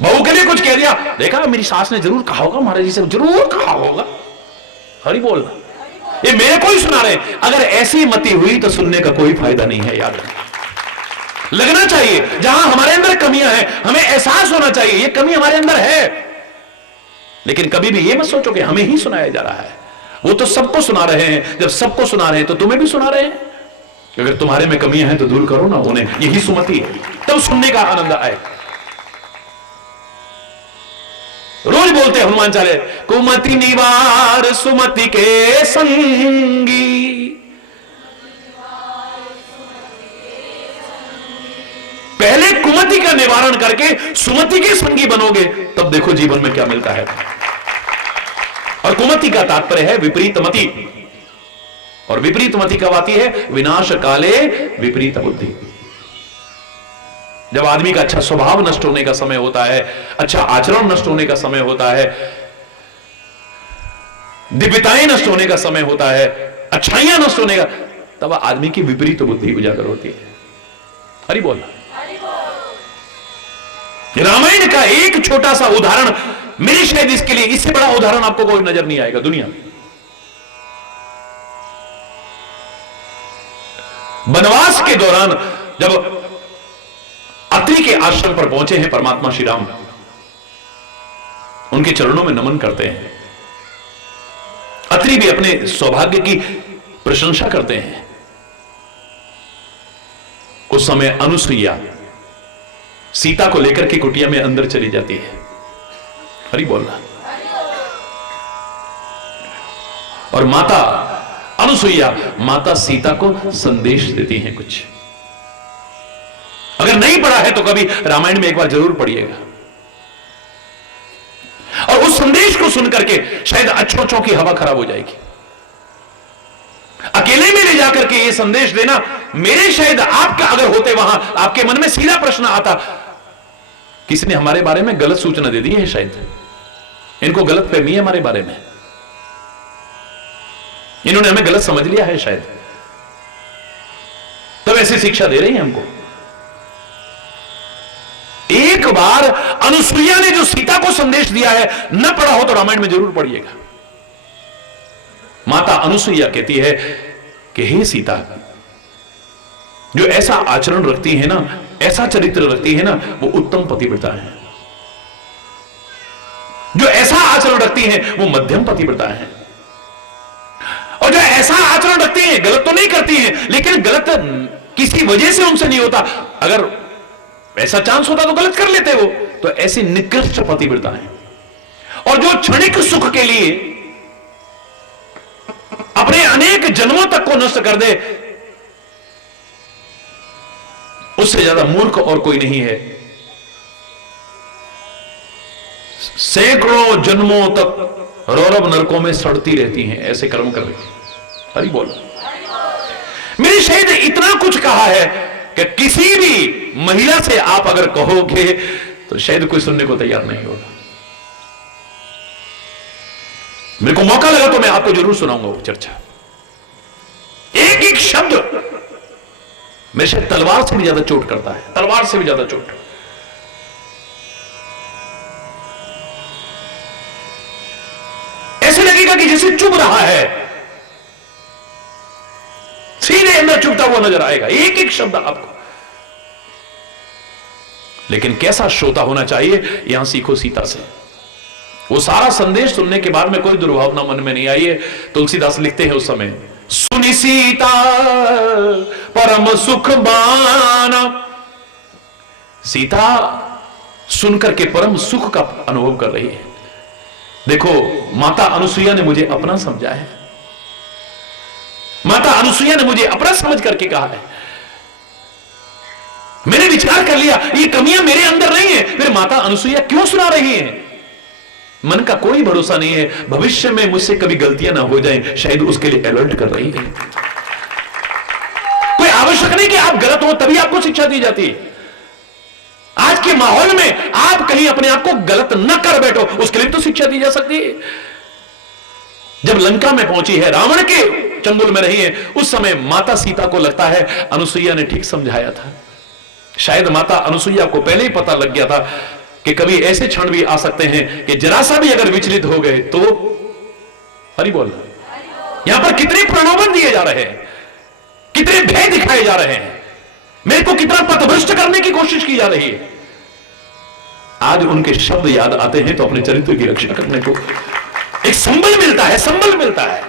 बहू के लिए कुछ कह दिया, देखा मेरी सास ने जरूर कहा होगा महाराज जी से, जरूर कहा होगा। हरि बोलना। ये मेरे को ही सुना रहे। अगर ऐसी मति हुई तो सुनने का कोई फायदा नहीं है। याद रखना। लगना चाहिए जहां हमारे अंदर कमियां हैं, हमें एहसास होना चाहिए ये कमी हमारे अंदर है, लेकिन कभी भी ये मत सोचो कि हमें ही सुनाया जा रहा है। वो तो सबको सुना रहे हैं। जब सबको सुना रहे हैं तो तुम्हें भी सुना रहे हैं। अगर तुम्हारे में कमियां हैं तो दूर करो ना उन्हें, यही सुमति है, तब सुनने का आनंद आए। रोज बोलते हैं हनुमान चालीसा, कुमति निवार सुमति के संगी, पहले कुमति कुमति का निवारण करके सुमति के संगी बनोगे, तब देखो जीवन में क्या मिलता है। और कुमति का तात्पर्य है विपरीत मति, और विपरीत मति कब आती है? विनाश काले विपरीत बुद्धि। जब आदमी का अच्छा स्वभाव नष्ट होने का समय होता है, अच्छा आचरण नष्ट होने का समय होता है, दिव्यताएं नष्ट होने का समय होता है, अच्छाइयां नष्ट होने का, तब आदमी की विपरीत बुद्धि उजागर होती है। हरि बोल। रामायण का एक छोटा सा उदाहरण, मेरे शायद इसके लिए इससे बड़ा उदाहरण आपको कोई नजर नहीं आएगा दुनिया में। वनवास के दौरान जब अत्रि के आश्रम पर पहुंचे हैं परमात्मा श्री राम, उनके चरणों में नमन करते हैं। अत्रि भी अपने सौभाग्य की प्रशंसा करते हैं। उस समय अनुसुईया सीता को लेकर के कुटिया में अंदर चली जाती है। हरि बोलना। और माता अनुसुईया माता सीता को संदेश देती हैं कुछ। अगर नहीं पढ़ा है तो कभी रामायण में एक बार जरूर पढ़िएगा, और उस संदेश को सुनकर के शायद अच्छों की हवा खराब हो जाएगी। अकेले में ले जाकर के ये संदेश देना, मेरे शायद आपका अगर होते वहां, आपके मन में सीधा प्रश्न आता, किसी ने हमारे बारे में गलत सूचना दे दी है, शायद इनको गलत फहमी है हमारे बारे में, इन्होंने हमें गलत समझ लिया है शायद, तब ऐसी शिक्षा दे रही है हमको। एक बार अनुसुईया ने जो सीता को संदेश दिया है, न पढ़ा हो तो रामायण में जरूर पढ़िएगा। माता अनुसुईया कहती है कि हे सीता, जो ऐसा आचरण रखती है ना, ऐसा चरित्र रखती है ना, वो उत्तम पतिव्रता है। जो ऐसा आचरण रखती है वो मध्यम पतिव्रता है। और जो ऐसा आचरण रखती है, गलत तो नहीं करती है, लेकिन गलत किसी वजह से उनसे नहीं होता, अगर ऐसा चांस होता तो गलत कर लेते हो, तो ऐसी निकृष्ट पतिव्रता है। और जो क्षणिक सुख के लिए अपने अनेक जन्मों तक को नष्ट कर दे, उससे ज्यादा मूर्ख और कोई नहीं है। सैकड़ों जन्मों तक रौरव नरकों में सड़ती रहती हैं ऐसे कर्म कर रही। हरि बोल। मेरे शायद इतना कुछ कहा है कि किसी भी महिला से आप अगर कहोगे तो शायद कोई सुनने को तैयार नहीं होगा। मेरे को मौका लगा तो मैं आपको जरूर सुनाऊंगा वो चर्चा। एक एक शब्द मेरे शायद तलवार से भी ज्यादा चोट करता है, तलवार से भी ज्यादा चोट। ऐसे लगेगा कि जैसे चुभ रहा है, सीधे अंदर चुभता हुआ नजर आएगा एक एक शब्द आपको। लेकिन कैसा श्रोता होना चाहिए, यहां सीखो सीता से। वो सारा संदेश सुनने के बाद में कोई दुर्भावना मन में नहीं आई है। तुलसीदास लिखते हैं उस समय, सुनी सीता परम सुख बाना। सीता सुनकर के परम सुख का अनुभव कर रही है। देखो, माता अनुसुईया ने मुझे अपना समझा है, माता अनुसुईया ने मुझे अपना समझ करके कहा है। मैंने विचार कर लिया ये कमियां मेरे अंदर नहीं है, फिर माता अनुसुईया क्यों सुना रही है? मन का कोई भरोसा नहीं है, भविष्य में मुझसे कभी गलतियां ना हो जाएं, शायद उसके लिए अलर्ट कर रही है। कोई आवश्यक नहीं कि आप गलत हो तभी आपको शिक्षा दी जाती है। आज के माहौल में आप कहीं अपने आप को गलत न कर बैठो, उसके लिए तो शिक्षा दी जा सकती है। जब लंका में पहुंची है, रावण के चंगुल में रही है, उस समय माता सीता को लगता है अनुसुईया ने ठीक समझाया था। शायद माता अनुसुईया को पहले ही पता लग गया था कि कभी ऐसे क्षण भी आ सकते हैं कि जरा सा भी अगर विचलित हो गए तो। हरि बोल। यहां पर कितने प्रलोभन दिए जा रहे हैं, कितने भय दिखाए जा रहे हैं, मेरे को कितना पथभ्रष्ट करने की कोशिश की जा रही है। आज उनके शब्द याद आते हैं तो अपने चरित्र की रक्षा करने को एक संबल मिलता है, संबल मिलता है।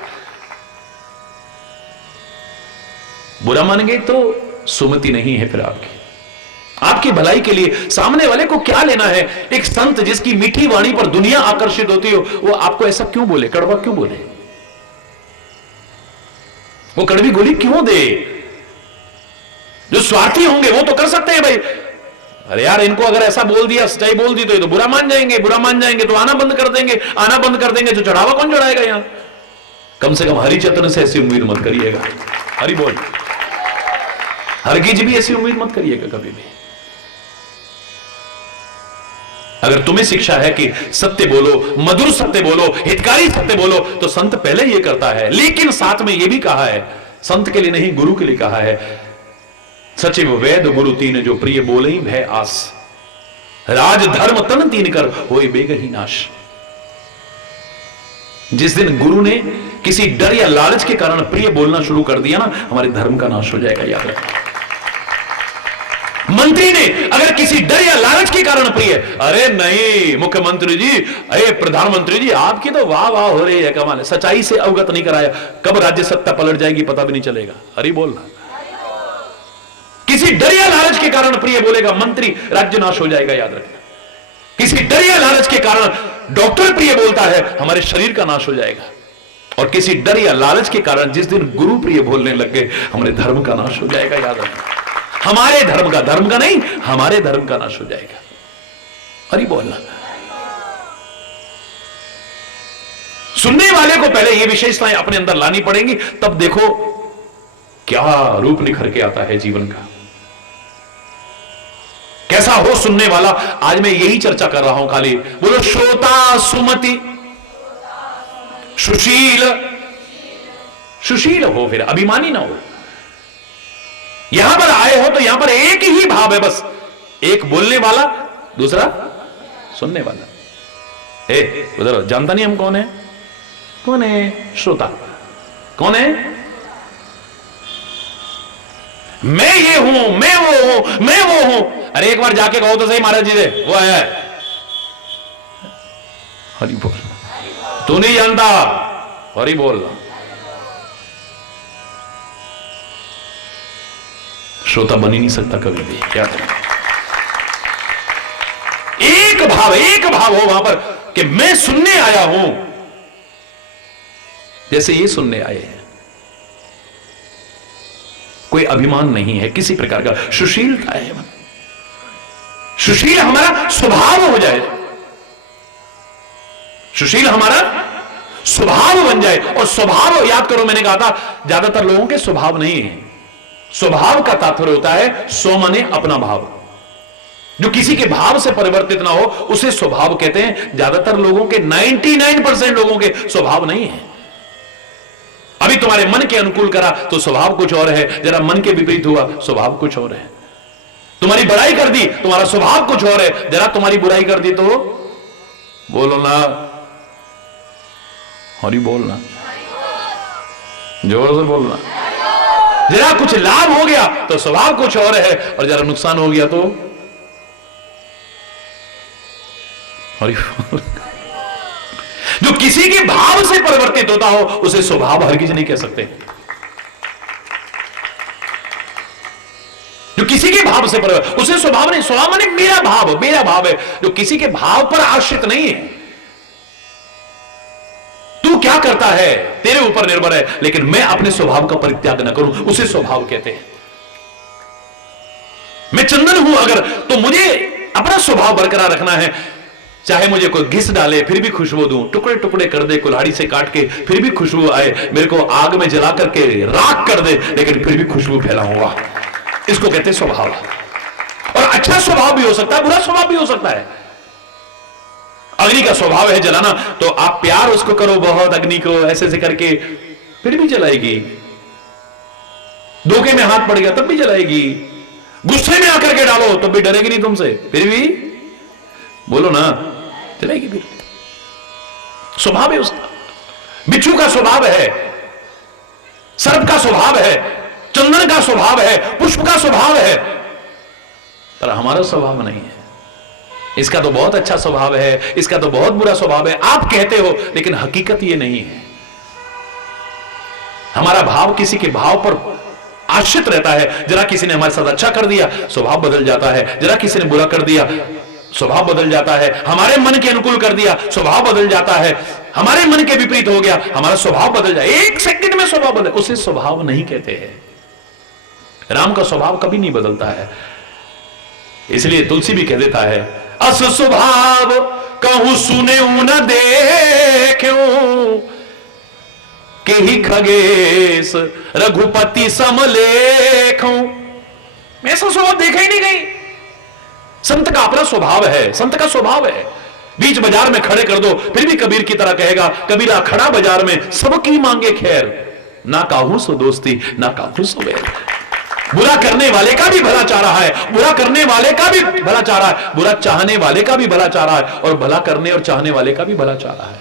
बुरा मानेंगे तो सुमति नहीं है फिर आपकी भलाई के लिए। सामने वाले को क्या लेना है? एक संत जिसकी मीठी वाणी पर दुनिया आकर्षित होती हो, वो आपको ऐसा क्यों बोले, कड़वा क्यों बोले, वो कड़वी गोली क्यों दे? जो स्वार्थी होंगे वो तो कर सकते हैं भाई, अरे यार, इनको अगर ऐसा बोल दिया, सच्चाई बोल दी, तो ये तो बुरा मान जाएंगे, बुरा मान जाएंगे तो आना बंद कर देंगे, आना बंद कर देंगे तो चढ़ावा कौन चढ़ाएगा यहां? कम से कम हरिचंद्र से ऐसी उम्मीद मत करिएगा। हरि बोल। हरगिज भी ऐसी उम्मीद मत करिएगा कभी भी। अगर तुम्हें शिक्षा है कि सत्य बोलो, मधुर सत्य बोलो, हितकारी सत्य बोलो, तो संत पहले यह करता है। लेकिन साथ में यह भी कहा है, संत के लिए नहीं गुरु के लिए कहा है, सचिव वेद गुरु तीन जो प्रिय बोले ही भय आस, राज धर्म तन तीन कर होए बेग ही नाश। जिस दिन गुरु ने किसी डर या लालच के कारण प्रिय बोलना शुरू कर दिया ना, हमारे धर्म का नाश हो जाएगा, याद रखना। मंत्री ने अगर किसी डर या लालच के कारण प्रिय, अरे नहीं मुख्यमंत्री जी, अरे प्रधानमंत्री जी, आपकी तो वाह वाह हो रही है, कमाल है, सच्चाई से अवगत नहीं कराया, कब राज्य सत्ता पलट जाएगी पता भी नहीं चलेगा। अरे बोलना, किसी डर या लालच के कारण प्रिय बोलेगा मंत्री, राज्य नाश हो जाएगा, याद रखना। किसी डर या लालच के कारण डॉक्टर प्रिय बोलता है, हमारे शरीर का नाश हो जाएगा। और किसी डर या लालच के कारण जिस दिन गुरु प्रिय बोलने लग गए, हमारे धर्म का नाश हो जाएगा, याद रखना। हमारे धर्म का नहीं, हमारे धर्म का नाश हो जाएगा। अरे बोलना। सुनने वाले को पहले ये विशेषताएं अपने अंदर लानी पड़ेंगी, तब देखो क्या रूप निखर के आता है जीवन का, कैसा हो सुनने वाला। आज मैं यही चर्चा कर रहा हूं खाली। बोलो श्रोता सुमति, सुशील, सुशील हो, फिर अभिमानी ना हो। यहां पर आए हो तो यहां पर एक ही भाव है बस, एक बोलने वाला, दूसरा सुनने वाला। उधर जानता नहीं हम कौन है? कौन है? श्रोता। कौन है? मैं ये हूं, मैं वो हूं, मैं वो हूं। अरे एक बार जाके कहो तो सही महाराज जी से, वो है। हरि बोल। तू नहीं जानता, हरि बोल। श्रोता बन ही नहीं सकता कभी भी, क्या करें? एक भाव हो वहां पर कि मैं सुनने आया हूं, जैसे ये सुनने आए हैं। कोई अभिमान नहीं है किसी प्रकार का, सुशीलता है। सुशील हमारा स्वभाव हो जाए, सुशील हमारा स्वभाव बन जाए। और स्वभाव याद करो, मैंने कहा था ज्यादातर लोगों के स्वभाव नहीं है। स्वभाव का तात्पर्य होता है स्व माने अपना भाव। जो किसी के भाव से परिवर्तित ना हो उसे स्वभाव कहते हैं। ज्यादातर लोगों के 99% लोगों के स्वभाव नहीं है। अभी तुम्हारे मन के अनुकूल करा तो स्वभाव कुछ और है, जरा मन के विपरीत हुआ स्वभाव कुछ और है। तुम्हारी बड़ाई कर दी, तुम्हारा स्वभाव कुछ और है, जरा तुम्हारी बुराई कर दी तो बोलो ना, हरि बोलना, जोर से बोलना। जरा कुछ लाभ हो गया तो स्वभाव कुछ और है, और जरा नुकसान हो गया तो हरि। जो किसी के भाव से परिवर्तित होता हो उसे स्वभाव हरगिज नहीं कह सकते। जो किसी के भाव से परिवर्तित, उसे स्वभाव नहीं। स्वभाव माने मेरा भाव, मेरा भाव है, जो किसी के भाव पर आश्रित नहीं है। तू क्या करता है तेरे ऊपर निर्भर है, लेकिन मैं अपने स्वभाव का परित्याग न करूं, उसे स्वभाव कहते हैं। मैं चंदन हूं अगर, तो मुझे अपना स्वभाव बरकरार रखना है। चाहे मुझे कोई घिस डाले फिर भी खुशबू दूं, टुकड़े टुकड़े कर दे कुल्हाड़ी से काट के फिर भी खुशबू आए, मेरे को आग में जला करके राख कर दे लेकिन फिर भी खुशबू फैलाऊंगा। इसको कहते हैं स्वभाव। और अच्छा स्वभाव भी हो सकता है, बुरा स्वभाव भी हो सकता है। अग्नि का स्वभाव है जलाना, तो आप प्यार उसको करो बहुत, अग्नि को ऐसे ऐसे करके, फिर भी जलाएगी। धोखे में हाथ पड़ गया तब भी जलाएगी। गुस्से में आकर के डालो तब भी डरेगी नहीं तुमसे, फिर भी बोलो ना, चलेगी। फिर स्वभाव है उसका। बिच्छू का स्वभाव है, सर्प का स्वभाव है, चंदन का स्वभाव है, पुष्प का स्वभाव है, पर हमारा स्वभाव नहीं है। इसका तो बहुत अच्छा स्वभाव है, इसका तो बहुत बुरा स्वभाव है, आप कहते हो, लेकिन हकीकत ये नहीं है। हमारा भाव किसी के भाव पर आश्रित रहता है। जरा किसी ने हमारे साथ अच्छा कर दिया, स्वभाव बदल जाता है। जरा किसी ने बुरा कर दिया, स्वभाव बदल जाता है। हमारे मन के अनुकूल कर दिया, स्वभाव बदल जाता है। हमारे मन के विपरीत हो गया, हमारा स्वभाव बदल जाए। एक सेकंड में स्वभाव बदल, उसे स्वभाव नहीं कहते हैं। राम का स्वभाव कभी नहीं बदलता है। इसलिए तुलसी भी कह देता है, अस स्वभाव कहूं सुने न देखूं, के ही खगेश रघुपति समलेखूं। ऐसा स्वभाव देखा ही नहीं कहीं। संत का अपना स्वभाव है, संत का स्वभाव है। बीच बाजार में खड़े कर दो फिर भी कबीर की तरह कहेगा, कबीरा खड़ा बाजार में सबकी मांगे खैर, ना काहू सो दोस्ती ना काहू सो बैर। बुरा करने वाले का भी भला चाह रहा है, बुरा करने वाले का भी भला चाह रहा है, बुरा चाहने वाले का भी भला चाह रहा है, और भला करने और चाहने वाले का भी भला चाह रहा है।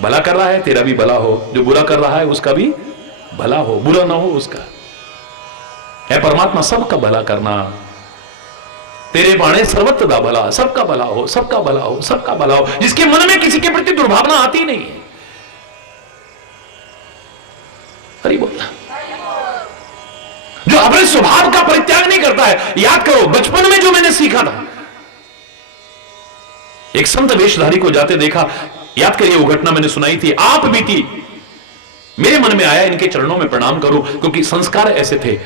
भला कर रहा है तेरा भी भला हो, जो बुरा कर रहा है उसका भी भला हो, बुरा ना हो उसका। है परमात्मा सबका भला करना, तेरे बाणे सर्वत्र दा भला, सबका भला हो, सबका भला हो, सबका भला हो। जिसके मन में किसी के प्रति दुर्भावना आती नहीं है। हरि बोल। जो अपने स्वभाव का परित्याग नहीं करता है। याद करो बचपन में जो मैंने सीखा था, एक संत वेशधारी को जाते देखा, याद करिए वो घटना मैंने सुनाई थी, आप भी थी। मेरे मन में आया इनके चरणों में प्रणाम करूं, क्योंकि संस्कार ऐसे थे।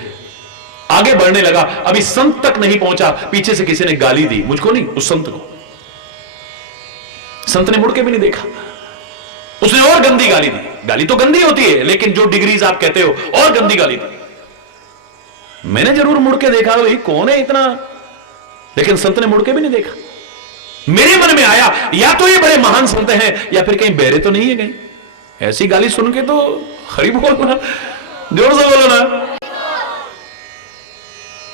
आगे बढ़ने लगा, अभी संत तक नहीं पहुंचा, पीछे से किसी ने गाली दी, मुझको नहीं उस संत को। संत ने मुड़ के भी नहीं देखा, उसने और गंदी गाली दी। गाली तो गंदी होती है, लेकिन जो डिग्रीज आप कहते हो, और गंदी गाली दी। मैंने जरूर मुड़ के देखा, भाई कौन है इतना, लेकिन संत ने मुड़ के भी नहीं देखा। मेरे मन में आया या तो ये बड़े महान संत हैं, या फिर कहीं बहरे तो नहीं है कहीं। ऐसी गाली सुन के तो हरि बोलना, जोर से बोलो ना।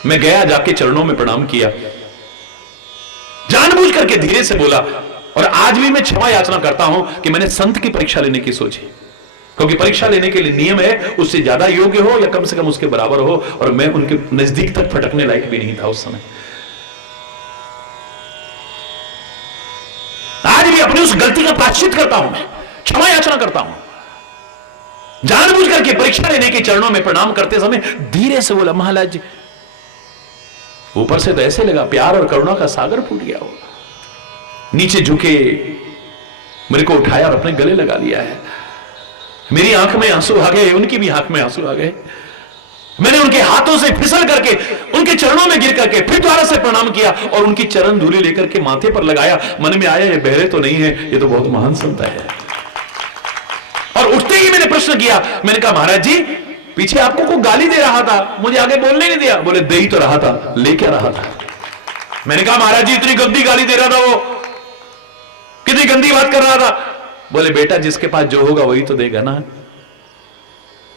मैं गया, जाके चरणों में प्रणाम किया, जानबूझ करके धीरे से बोला। और आज भी मैं क्षमा याचना करता हूं कि मैंने संत की परीक्षा लेने की सोची, क्योंकि परीक्षा लेने के लिए नियम है उससे ज्यादा योग्य हो या कम से कम उसके बराबर हो, और मैं उनके नजदीक तक फटकने लायक भी नहीं था उस समय। आज भी अपनी उस गलती का प्रायश्चित करता हूं, मैं क्षमा याचना करता हूं। जानबूझ करके परीक्षा लेने के चरणों में प्रणाम करते समय धीरे से बोला, महाराज जी। ऊपर से तो ऐसे लगा प्यार और करुणा का सागर फूट गया हो। नीचे झुके मेरे को उठाया और अपने गले लगा लिया है। मेरी आंख में आंसू आ गए, उनकी भी आंख में आंसू आ गए। मैंने उनके हाथों से फिसल करके उनके चरणों में गिर करके फिर दोबारा से प्रणाम किया और उनकी चरण धूलि लेकर के माथे पर लगाया। मन में आया ये बहरे तो नहीं है, ये तो बहुत महान संत है। और उठते ही मैंने प्रश्न किया, मैंने कहा महाराज जी पीछे आपको कोई गाली दे रहा था, मुझे आगे बोलने नहीं दिया। बोले दे ही तो रहा था, ले क्या रहा था। मैंने कहा महाराज जी इतनी गंदी गाली दे रहा था, वो कितनी गंदी बात कर रहा था। बोले बेटा जिसके पास जो होगा वही तो देगा ना।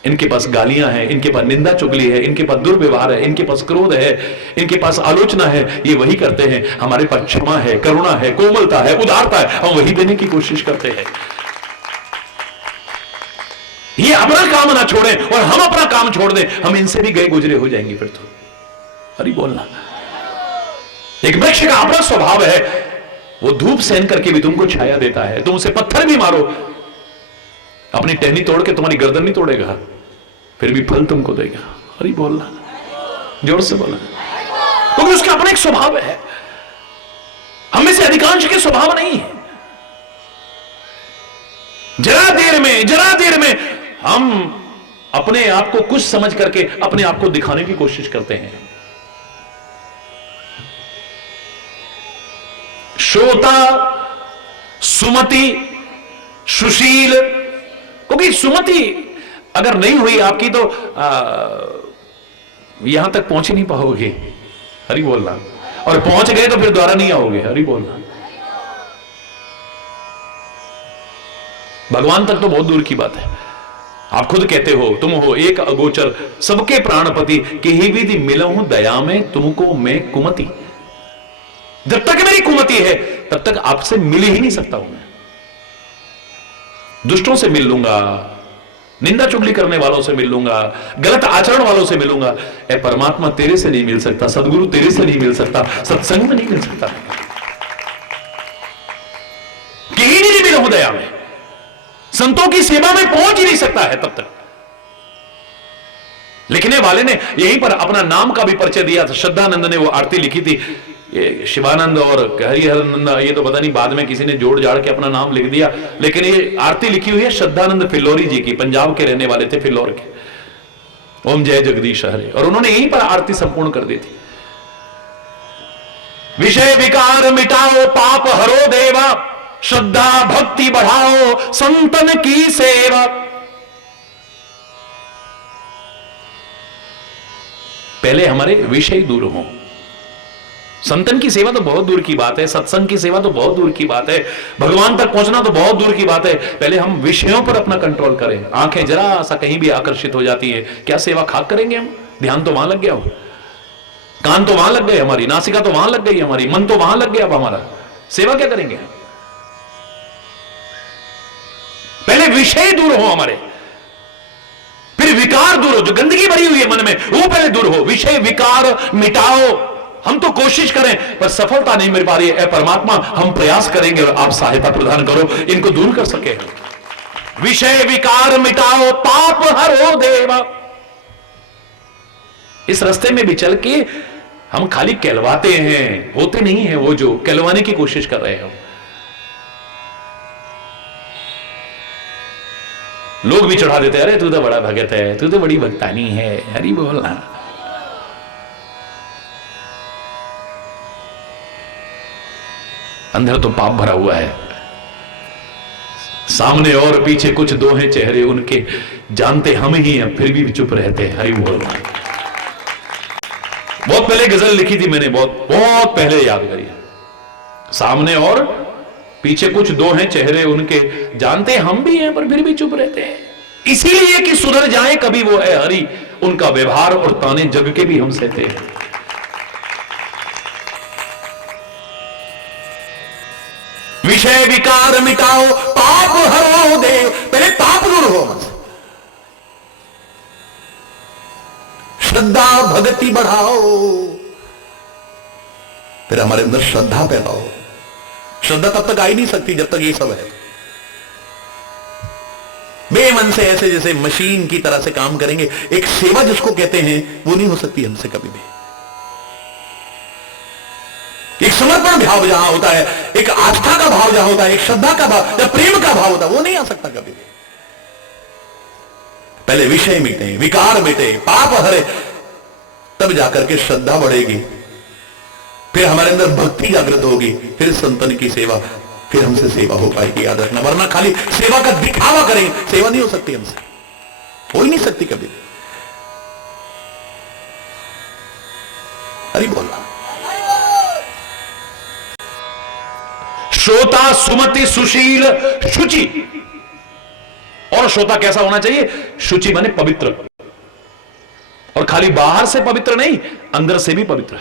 इनके पास गालियां हैं, इनके पास निंदा चुगली है, इनके पास दुर्व्यवहार है, इनके पास क्रोध है, इनके पास आलोचना है, ये वही करते हैं। हमारे पास क्षमा है, करुणा है, कोमलता है, उदारता है, हम वही देने की कोशिश करते हैं। ये अपना काम ना छोड़ें और हम अपना काम छोड़ दें, हम इनसे भी गए गुजरे हो जाएंगे फिर तो। अरे बोलना, एक वृक्ष का अपना स्वभाव है, वो धूप सहन करके भी तुमको छाया देता है। तुम उसे पत्थर भी मारो, अपनी टहनी तोड़ के तुम्हारी गर्दन नहीं तोड़ेगा, फिर भी फल तुमको देगा। अरे बोलना, जोर से बोलना, क्योंकि उसका अपना एक स्वभाव है। हम में से अधिकांश के स्वभाव नहीं है। जरा देर में हम अपने आप को कुछ समझ करके अपने आप को दिखाने की कोशिश करते हैं। श्रोता, सुमति, सुशील, क्योंकि सुमति अगर नहीं हुई आपकी तो यहां तक पहुंच ही नहीं पाओगे। हरि बोलना, और पहुंच गए तो फिर दोबारा नहीं आओगे। हरि बोलना, भगवान तक तो बहुत दूर की बात है। आप खुद कहते हो तुम हो एक अगोचर सबके प्राणपति, कि ही विधि मिलऊं दया में तुमको मैं कुमति। जब तक मेरी कुमति है तब तक आपसे मिल ही नहीं सकता हूं मैं। दुष्टों से मिल लूंगा, निंदा चुगली करने वालों से मिल लूंगा, गलत आचरण वालों से मिलूंगा। ए परमात्मा तेरे से नहीं मिल सकता, सदगुरु तेरे से नहीं मिल सकता, सत्संग में नहीं मिल सकता। कि ही नहीं मिलूं दया में, संतों की सेवा में पहुंच ही नहीं सकता है तब तक। लिखने वाले ने यहीं पर अपना नाम का भी परिचय दिया था। श्रद्धानंद ने वो आरती लिखी थी। ये शिवानंद और हरिहरनंद, ये तो पता नहीं बाद में किसी ने जोड़ जाड़ के अपना नाम लिख दिया, लेकिन ये आरती लिखी हुई है श्रद्धानंद फिल्लोरी जी की। पंजाब के रहने वाले थे, फिल्लौर के। ओम जय जगदीश हरे। और उन्होंने यहीं पर आरती संपूर्ण कर दी थी। विषय विकार मिटाओ, पाप हरो देवा, श्रद्धा भक्ति बढ़ाओ, संतन की सेवा। पहले हमारे विषय दूर हो। संतन की सेवा तो बहुत दूर की बात है, सत्संग की सेवा तो बहुत दूर की बात है, भगवान तक पहुंचना तो बहुत दूर की बात है। पहले हम विषयों पर अपना कंट्रोल करें। आंखें जरा सा कहीं भी आकर्षित हो जाती है, क्या सेवा खाक करेंगे हम? ध्यान तो वहां लग गया हो, कान तो वहां लग गए हमारी, नासिका तो वहां लग गई हमारी, मन तो वहां लग गया। अब हमारा सेवा क्या करेंगे? पहले विषय दूर हो हमारे, फिर विकार दूर हो। जो गंदगी भरी हुई है मन में वो पहले दूर हो। विषय विकार मिटाओ। हम तो कोशिश करें पर सफलता नहीं मिल पा रही है। परमात्मा हम प्रयास करेंगे और आप सहायता प्रदान करो, इनको दूर कर सके। विषय विकार मिटाओ, पाप हरो देवा। इस रास्ते में भी चल के हम खाली कहलवाते हैं, होते नहीं है वो जो कहलवाने की कोशिश कर रहे हो। लोग भी चढ़ा देते हैं, अरे तू तो बड़ा भगत है, तू तो बड़ी भक्तानी है, हरि बोलना। अंदर तो पाप भरा हुआ है, सामने और पीछे कुछ दो हैं चेहरे उनके, जानते हम ही हैं फिर भी चुप रहते हैं, हरि बोलना। बहुत पहले गजल लिखी थी मैंने, बहुत बहुत पहले, याद करिए। सामने और पीछे कुछ दो हैं चेहरे उनके, जानते हम भी हैं पर फिर भी चुप रहते हैं। इसीलिए कि सुधर जाए कभी वो है हरि, उनका व्यवहार और ताने जग के भी हम सहते हैं। विषय विकार मिटाओ, पाप हरो देव। पहले पाप दूर हो हमसे, श्रद्धा भक्ति बढ़ाओ, फिर हमारे अंदर श्रद्धा पैदा हो। श्रद्धा तब तक आ ही नहीं सकती जब तक ये सब है। बेमन से ऐसे जैसे मशीन की तरह से काम करेंगे, एक सेवा जिसको कहते हैं वो नहीं हो सकती हमसे कभी भी। एक समर्पण भाव जहां होता है, एक आस्था का भाव जहां होता है, एक श्रद्धा का भाव या प्रेम का भाव होता है, वो नहीं आ सकता कभी भी। पहले विषय मिटे, विकार मिटे, पाप हरे, तब जाकर के श्रद्धा बढ़ेगी, फिर हमारे अंदर भक्ति जागृत होगी, फिर संतन की सेवा, फिर हमसे सेवा हो पाएगी। याद रखना, वरना खाली सेवा का दिखावा करेंगे, सेवा नहीं हो सकती हमसे, हो ही नहीं सकती कभी। हरि बोल। श्रोता सुमति सुशील शुचि। और श्रोता कैसा होना चाहिए? शुचि माने पवित्र, और खाली बाहर से पवित्र नहीं, अंदर से भी पवित्र।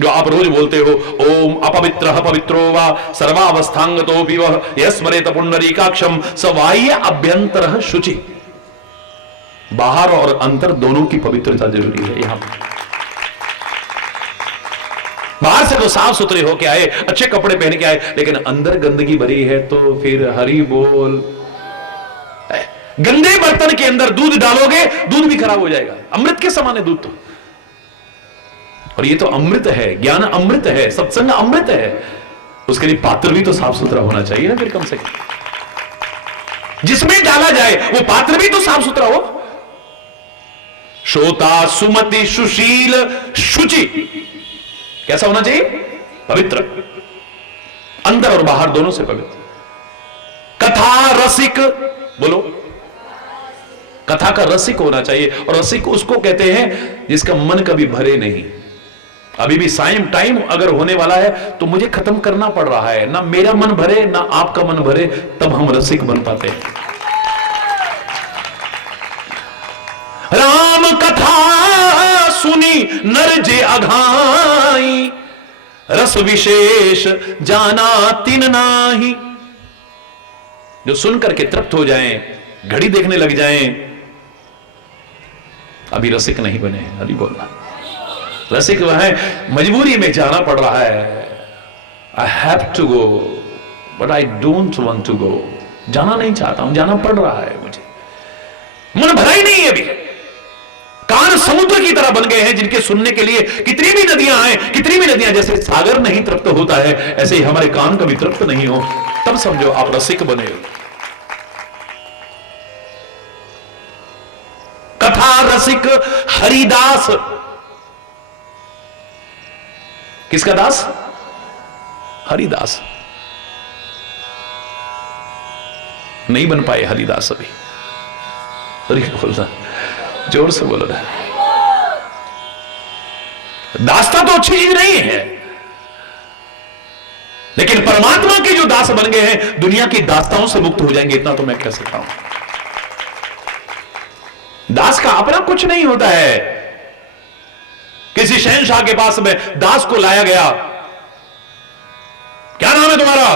जो आप रोज बोलते हो, ओम अपवित्र पवित्रो वा सर्वावस्थांगतोपि वह यस्मरेत पुंडरीकाक्षम स बाह्य अभ्यंतर शुचि। बाहर और अंतर दोनों की पवित्रता जरूरी है। यहां बाहर से तो साफ सुथरे होके आए, अच्छे कपड़े पहन के आए, लेकिन अंदर गंदगी भरी है तो फिर हरि बोल। गंदे बर्तन के अंदर दूध डालोगे, दूध भी खराब हो जाएगा। अमृत के समान है दूध तो, और ये तो अमृत है, ज्ञान अमृत है, सत्संग अमृत है। उसके लिए पात्र भी तो साफ सुथरा होना चाहिए ना, फिर कम से कम जिसमें डाला जाए वो पात्र भी तो साफ सुथरा हो। श्रोता सुमति सुशील शुचि, कैसा होना चाहिए? पवित्र, अंदर और बाहर दोनों से पवित्र। कथा रसिक, बोलो। कथा का रसिक होना चाहिए, और रसिक उसको कहते हैं जिसका मन कभी भरे नहीं। अभी भी साइम टाइम अगर होने वाला है तो मुझे खत्म करना पड़ रहा है, ना मेरा मन भरे ना आपका मन भरे, तब हम रसिक बन पाते हैं। राम कथा सुनी नर जे अघाई, रस विशेष जाना तिन नाही। जो सुन करके तृप्त हो जाएं, घड़ी देखने लग जाएं, अभी रसिक नहीं बने। अभी बोलना रसिक वह है, मजबूरी में जाना पड़ रहा है। I have to go but I don't want to go. जाना नहीं चाहता हूं, जाना पड़ रहा है मुझे, मन भरा ही नहीं है अभी। कान समुद्र की तरह बन गए हैं जिनके सुनने के लिए कितनी भी नदियां आए, कितनी भी नदियां, जैसे सागर नहीं तृप्त होता है ऐसे ही हमारे कान कभी तृप्त नहीं हो, तब समझो आप रसिक बने। कथा रसिक हरिदास, किसका दास? हरिदास नहीं बन पाए। हरिदास अभी, अरे बोलना जोर से बोलो ना। दासता तो अच्छी चीज नहीं है, लेकिन परमात्मा के जो दास बन गए हैं दुनिया की दास्ताओं से मुक्त हो जाएंगे, इतना तो मैं कह सकता हूं। दास का अपना कुछ नहीं होता है। किसी शहंशाह के पास में दास को लाया गया, क्या नाम है तुम्हारा?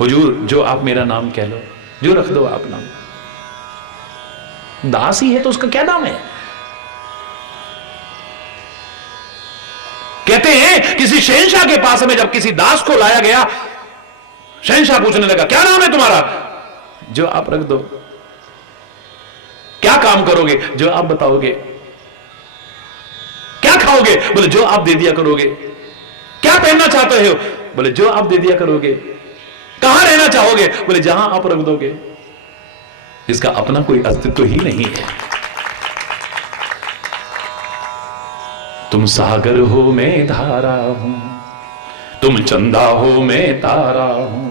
हुजूर जो आप मेरा नाम कह लो, जो रख दो आप नाम। दास ही है तो उसका क्या नाम है? कहते हैं किसी शहंशाह के पास में जब किसी दास को लाया गया, शहंशाह पूछने लगा क्या नाम है तुम्हारा? जो आप रख दो। क्या काम करोगे? जो आप बताओगे। क्या खाओगे? बोले जो आप दे दिया करोगे। क्या पहनना चाहते हो? बोले जो आप दे दिया करोगे। कहां रहना चाहोगे? बोले जहां आप रख दोगे। इसका अपना कोई अस्तित्व ही नहीं है। तुम सागर हो मैं धारा हूं, तुम चंदा हो मैं तारा हूं,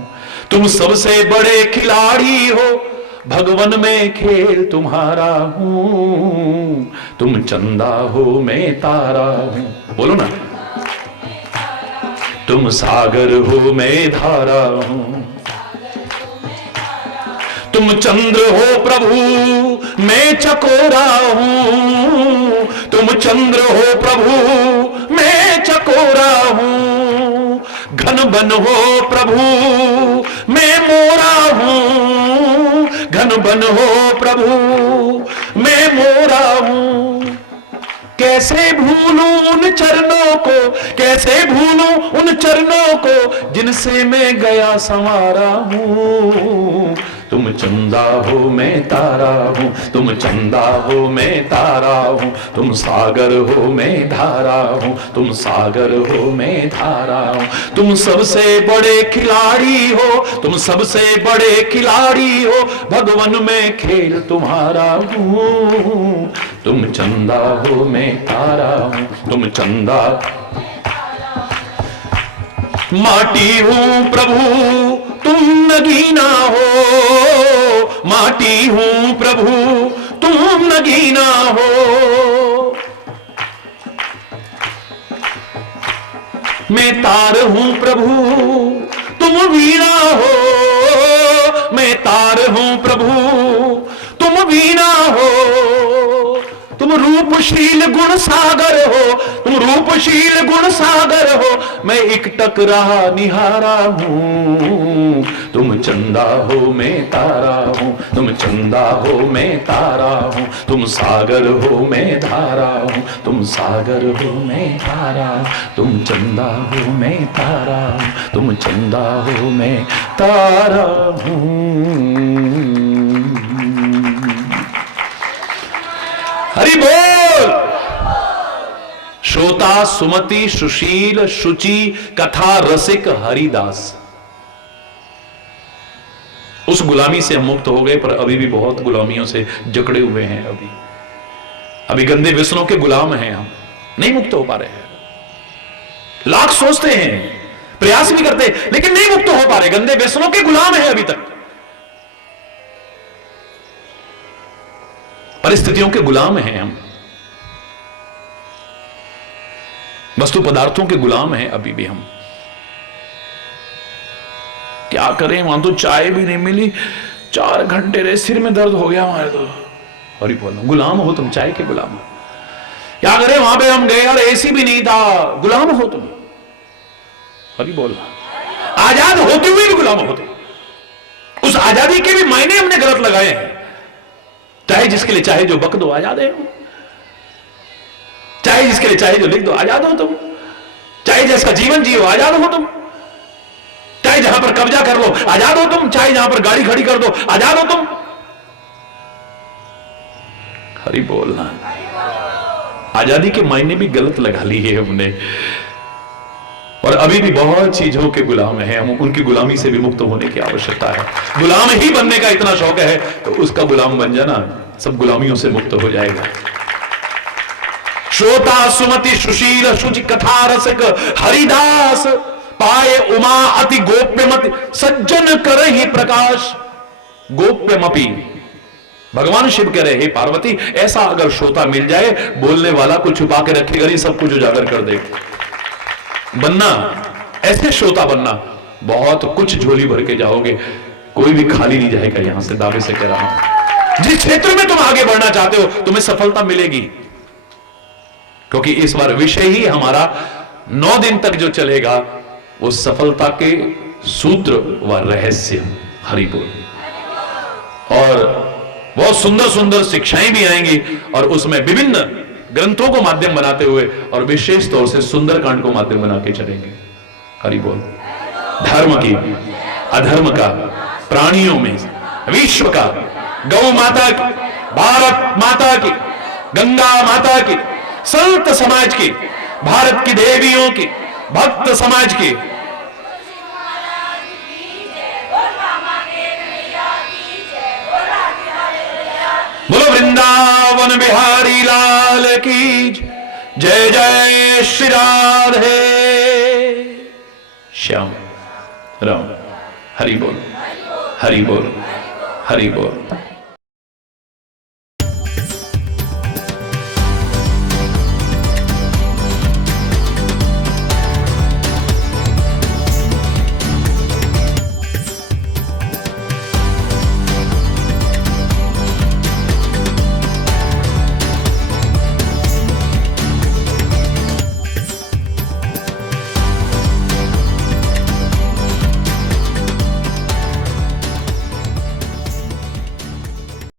तुम सबसे बड़े खिलाड़ी हो, भगवन में खेल तुम्हारा हूं, तुम चंदा हो मैं तारा हूं। बोलो ना। तुम सागर हो मैं धारा हूं, तुम चंद्र हो प्रभु मैं चकोरा हूं, तुम चंद्र हो प्रभु मैं चकोरा हूं, घन बन हो प्रभु मैं मोरा हूं, घन बन हो प्रभु मैं मोरा हूं। कैसे भूलूं उन चरणों को, कैसे भूलूं उन चरणों को, जिनसे मैं गया संवारा हूं। तुम चंदा हो मैं तारा हूं, तुम चंदा हो मैं तारा हूं, तुम सागर हो मैं धारा हूं, तुम सागर हो मैं धारा हूं, तुम सबसे बड़े खिलाड़ी हो, तुम सबसे बड़े खिलाड़ी हो, भगवन में खेल तुम्हारा हूं, तुम चंदा हो मैं तारा हूं, तुम चंदा। माटी हूं प्रभु तुम नगीना हो, माटी हूं प्रभु तुम नगीना हो, मैं तार हूं प्रभु तुम वीणा हो, मैं तार हूं प्रभु तुम वीणा हो, तुम रूपशील गुण सागर हो, तुम रूपशील गुण सागर हो, मैं एक टक रहा निहारा हूं, तुम चंदा हो मैं तारा हूं, तुम चंदा हो मैं तारा हूं, तुम सागर हो मैं धारा हूं, तुम सागर हो मैं धारा हूं, तुम चंदा हो मैं तारा हूं, तुम चंदा हो मैं तारा हूं। हरि बोल। श्रोता सुमति सुशील शुचि कथा रसिक हरिदास। उस गुलामी से हम मुक्त हो गए, पर अभी भी बहुत गुलामियों से जकड़े हुए हैं। अभी गंदे व्यसनों के गुलाम हैं, हम नहीं मुक्त हो पा रहे हैं। लाख सोचते हैं, प्रयास भी करते हैं, लेकिन नहीं मुक्त हो पा रहे। गंदे व्यसनों के गुलाम हैं अभी तक, परिस्थितियों के गुलाम हैं हम, वस्तु पदार्थों के गुलाम हैं अभी भी हम। क्या करें, वहां तो चाय भी नहीं मिली, 4 घंटे रहे, सिर में दर्द हो गया हमारे तो। और बोलो गुलाम हो तुम, चाय के गुलाम हो। क्या करें, वहां पे हम गए और एसी भी नहीं था, गुलाम हो तुम। हरि बोल। आजाद होते हुए भी गुलाम हो तुम। उस आजादी के भी मायने हमने गलत लगाए हैं। चाहे जिसके लिए चाहे जो बक दो, आजाद है। चाहे जिसके लिए चाहे जो लिख दो, आजाद हो तुम। चाहे जिसका जीवन जियो, आजाद हो तुम। चाहे जहां पर कब्जा कर लो, आजाद हो तुम। चाहे जहां पर गाड़ी खड़ी कर दो, आजाद हो तुम। हरि बोलना। आजादी के मायने भी गलत लगा ली है हमने, और अभी भी बहुत चीजों के गुलाम हैं हम। उनकी गुलामी से भी मुक्त होने की आवश्यकता है। गुलाम ही बनने का इतना शौक है तो उसका गुलाम बन जाना, सब गुलामियों से मुक्त हो जाएगा। श्रोता सुमति सुशील शुचि कथा रसिक हरिदास, पाए उमा अति गोप्यमति सज्जन कर ही प्रकाश। गोप्यमपि, भगवान शिव कह रहे हे पार्वती, ऐसा अगर श्रोता मिल जाए, बोलने वाला को छुपा के रखेगा नहीं, सब कुछ उजागर कर देगा। बनना ऐसे श्रोता बनना, बहुत कुछ झोली भर के जाओगे, कोई भी खाली नहीं जाएगा। यहां से दावे से कह रहा हूं, जिस क्षेत्र में तुम आगे बढ़ना चाहते हो तुम्हें सफलता मिलेगी, क्योंकि इस बार विषय ही हमारा 9 दिन तक जो चलेगा वो सफलता के सूत्र व रहस्य। हरि बोल। और बहुत सुंदर सुंदर शिक्षाएं भी आएंगी, और उसमें विभिन्न ग्रंथों को माध्यम बनाते हुए और विशेष तौर से सुंदरकांड को माध्यम बना के चलेंगे। हरि बोल। धर्म की, अधर्म का, प्राणियों में, विश्व का, गौ माता की, भारत माता की, गंगा माता की, संत समाज की, भारत की देवियों की, भक्त समाज की। बोलो वृंदावन बिहारी लाल की जय। जय श्री राधे श्याम राम। हरि बोल, हरि बोल, हरि बोल।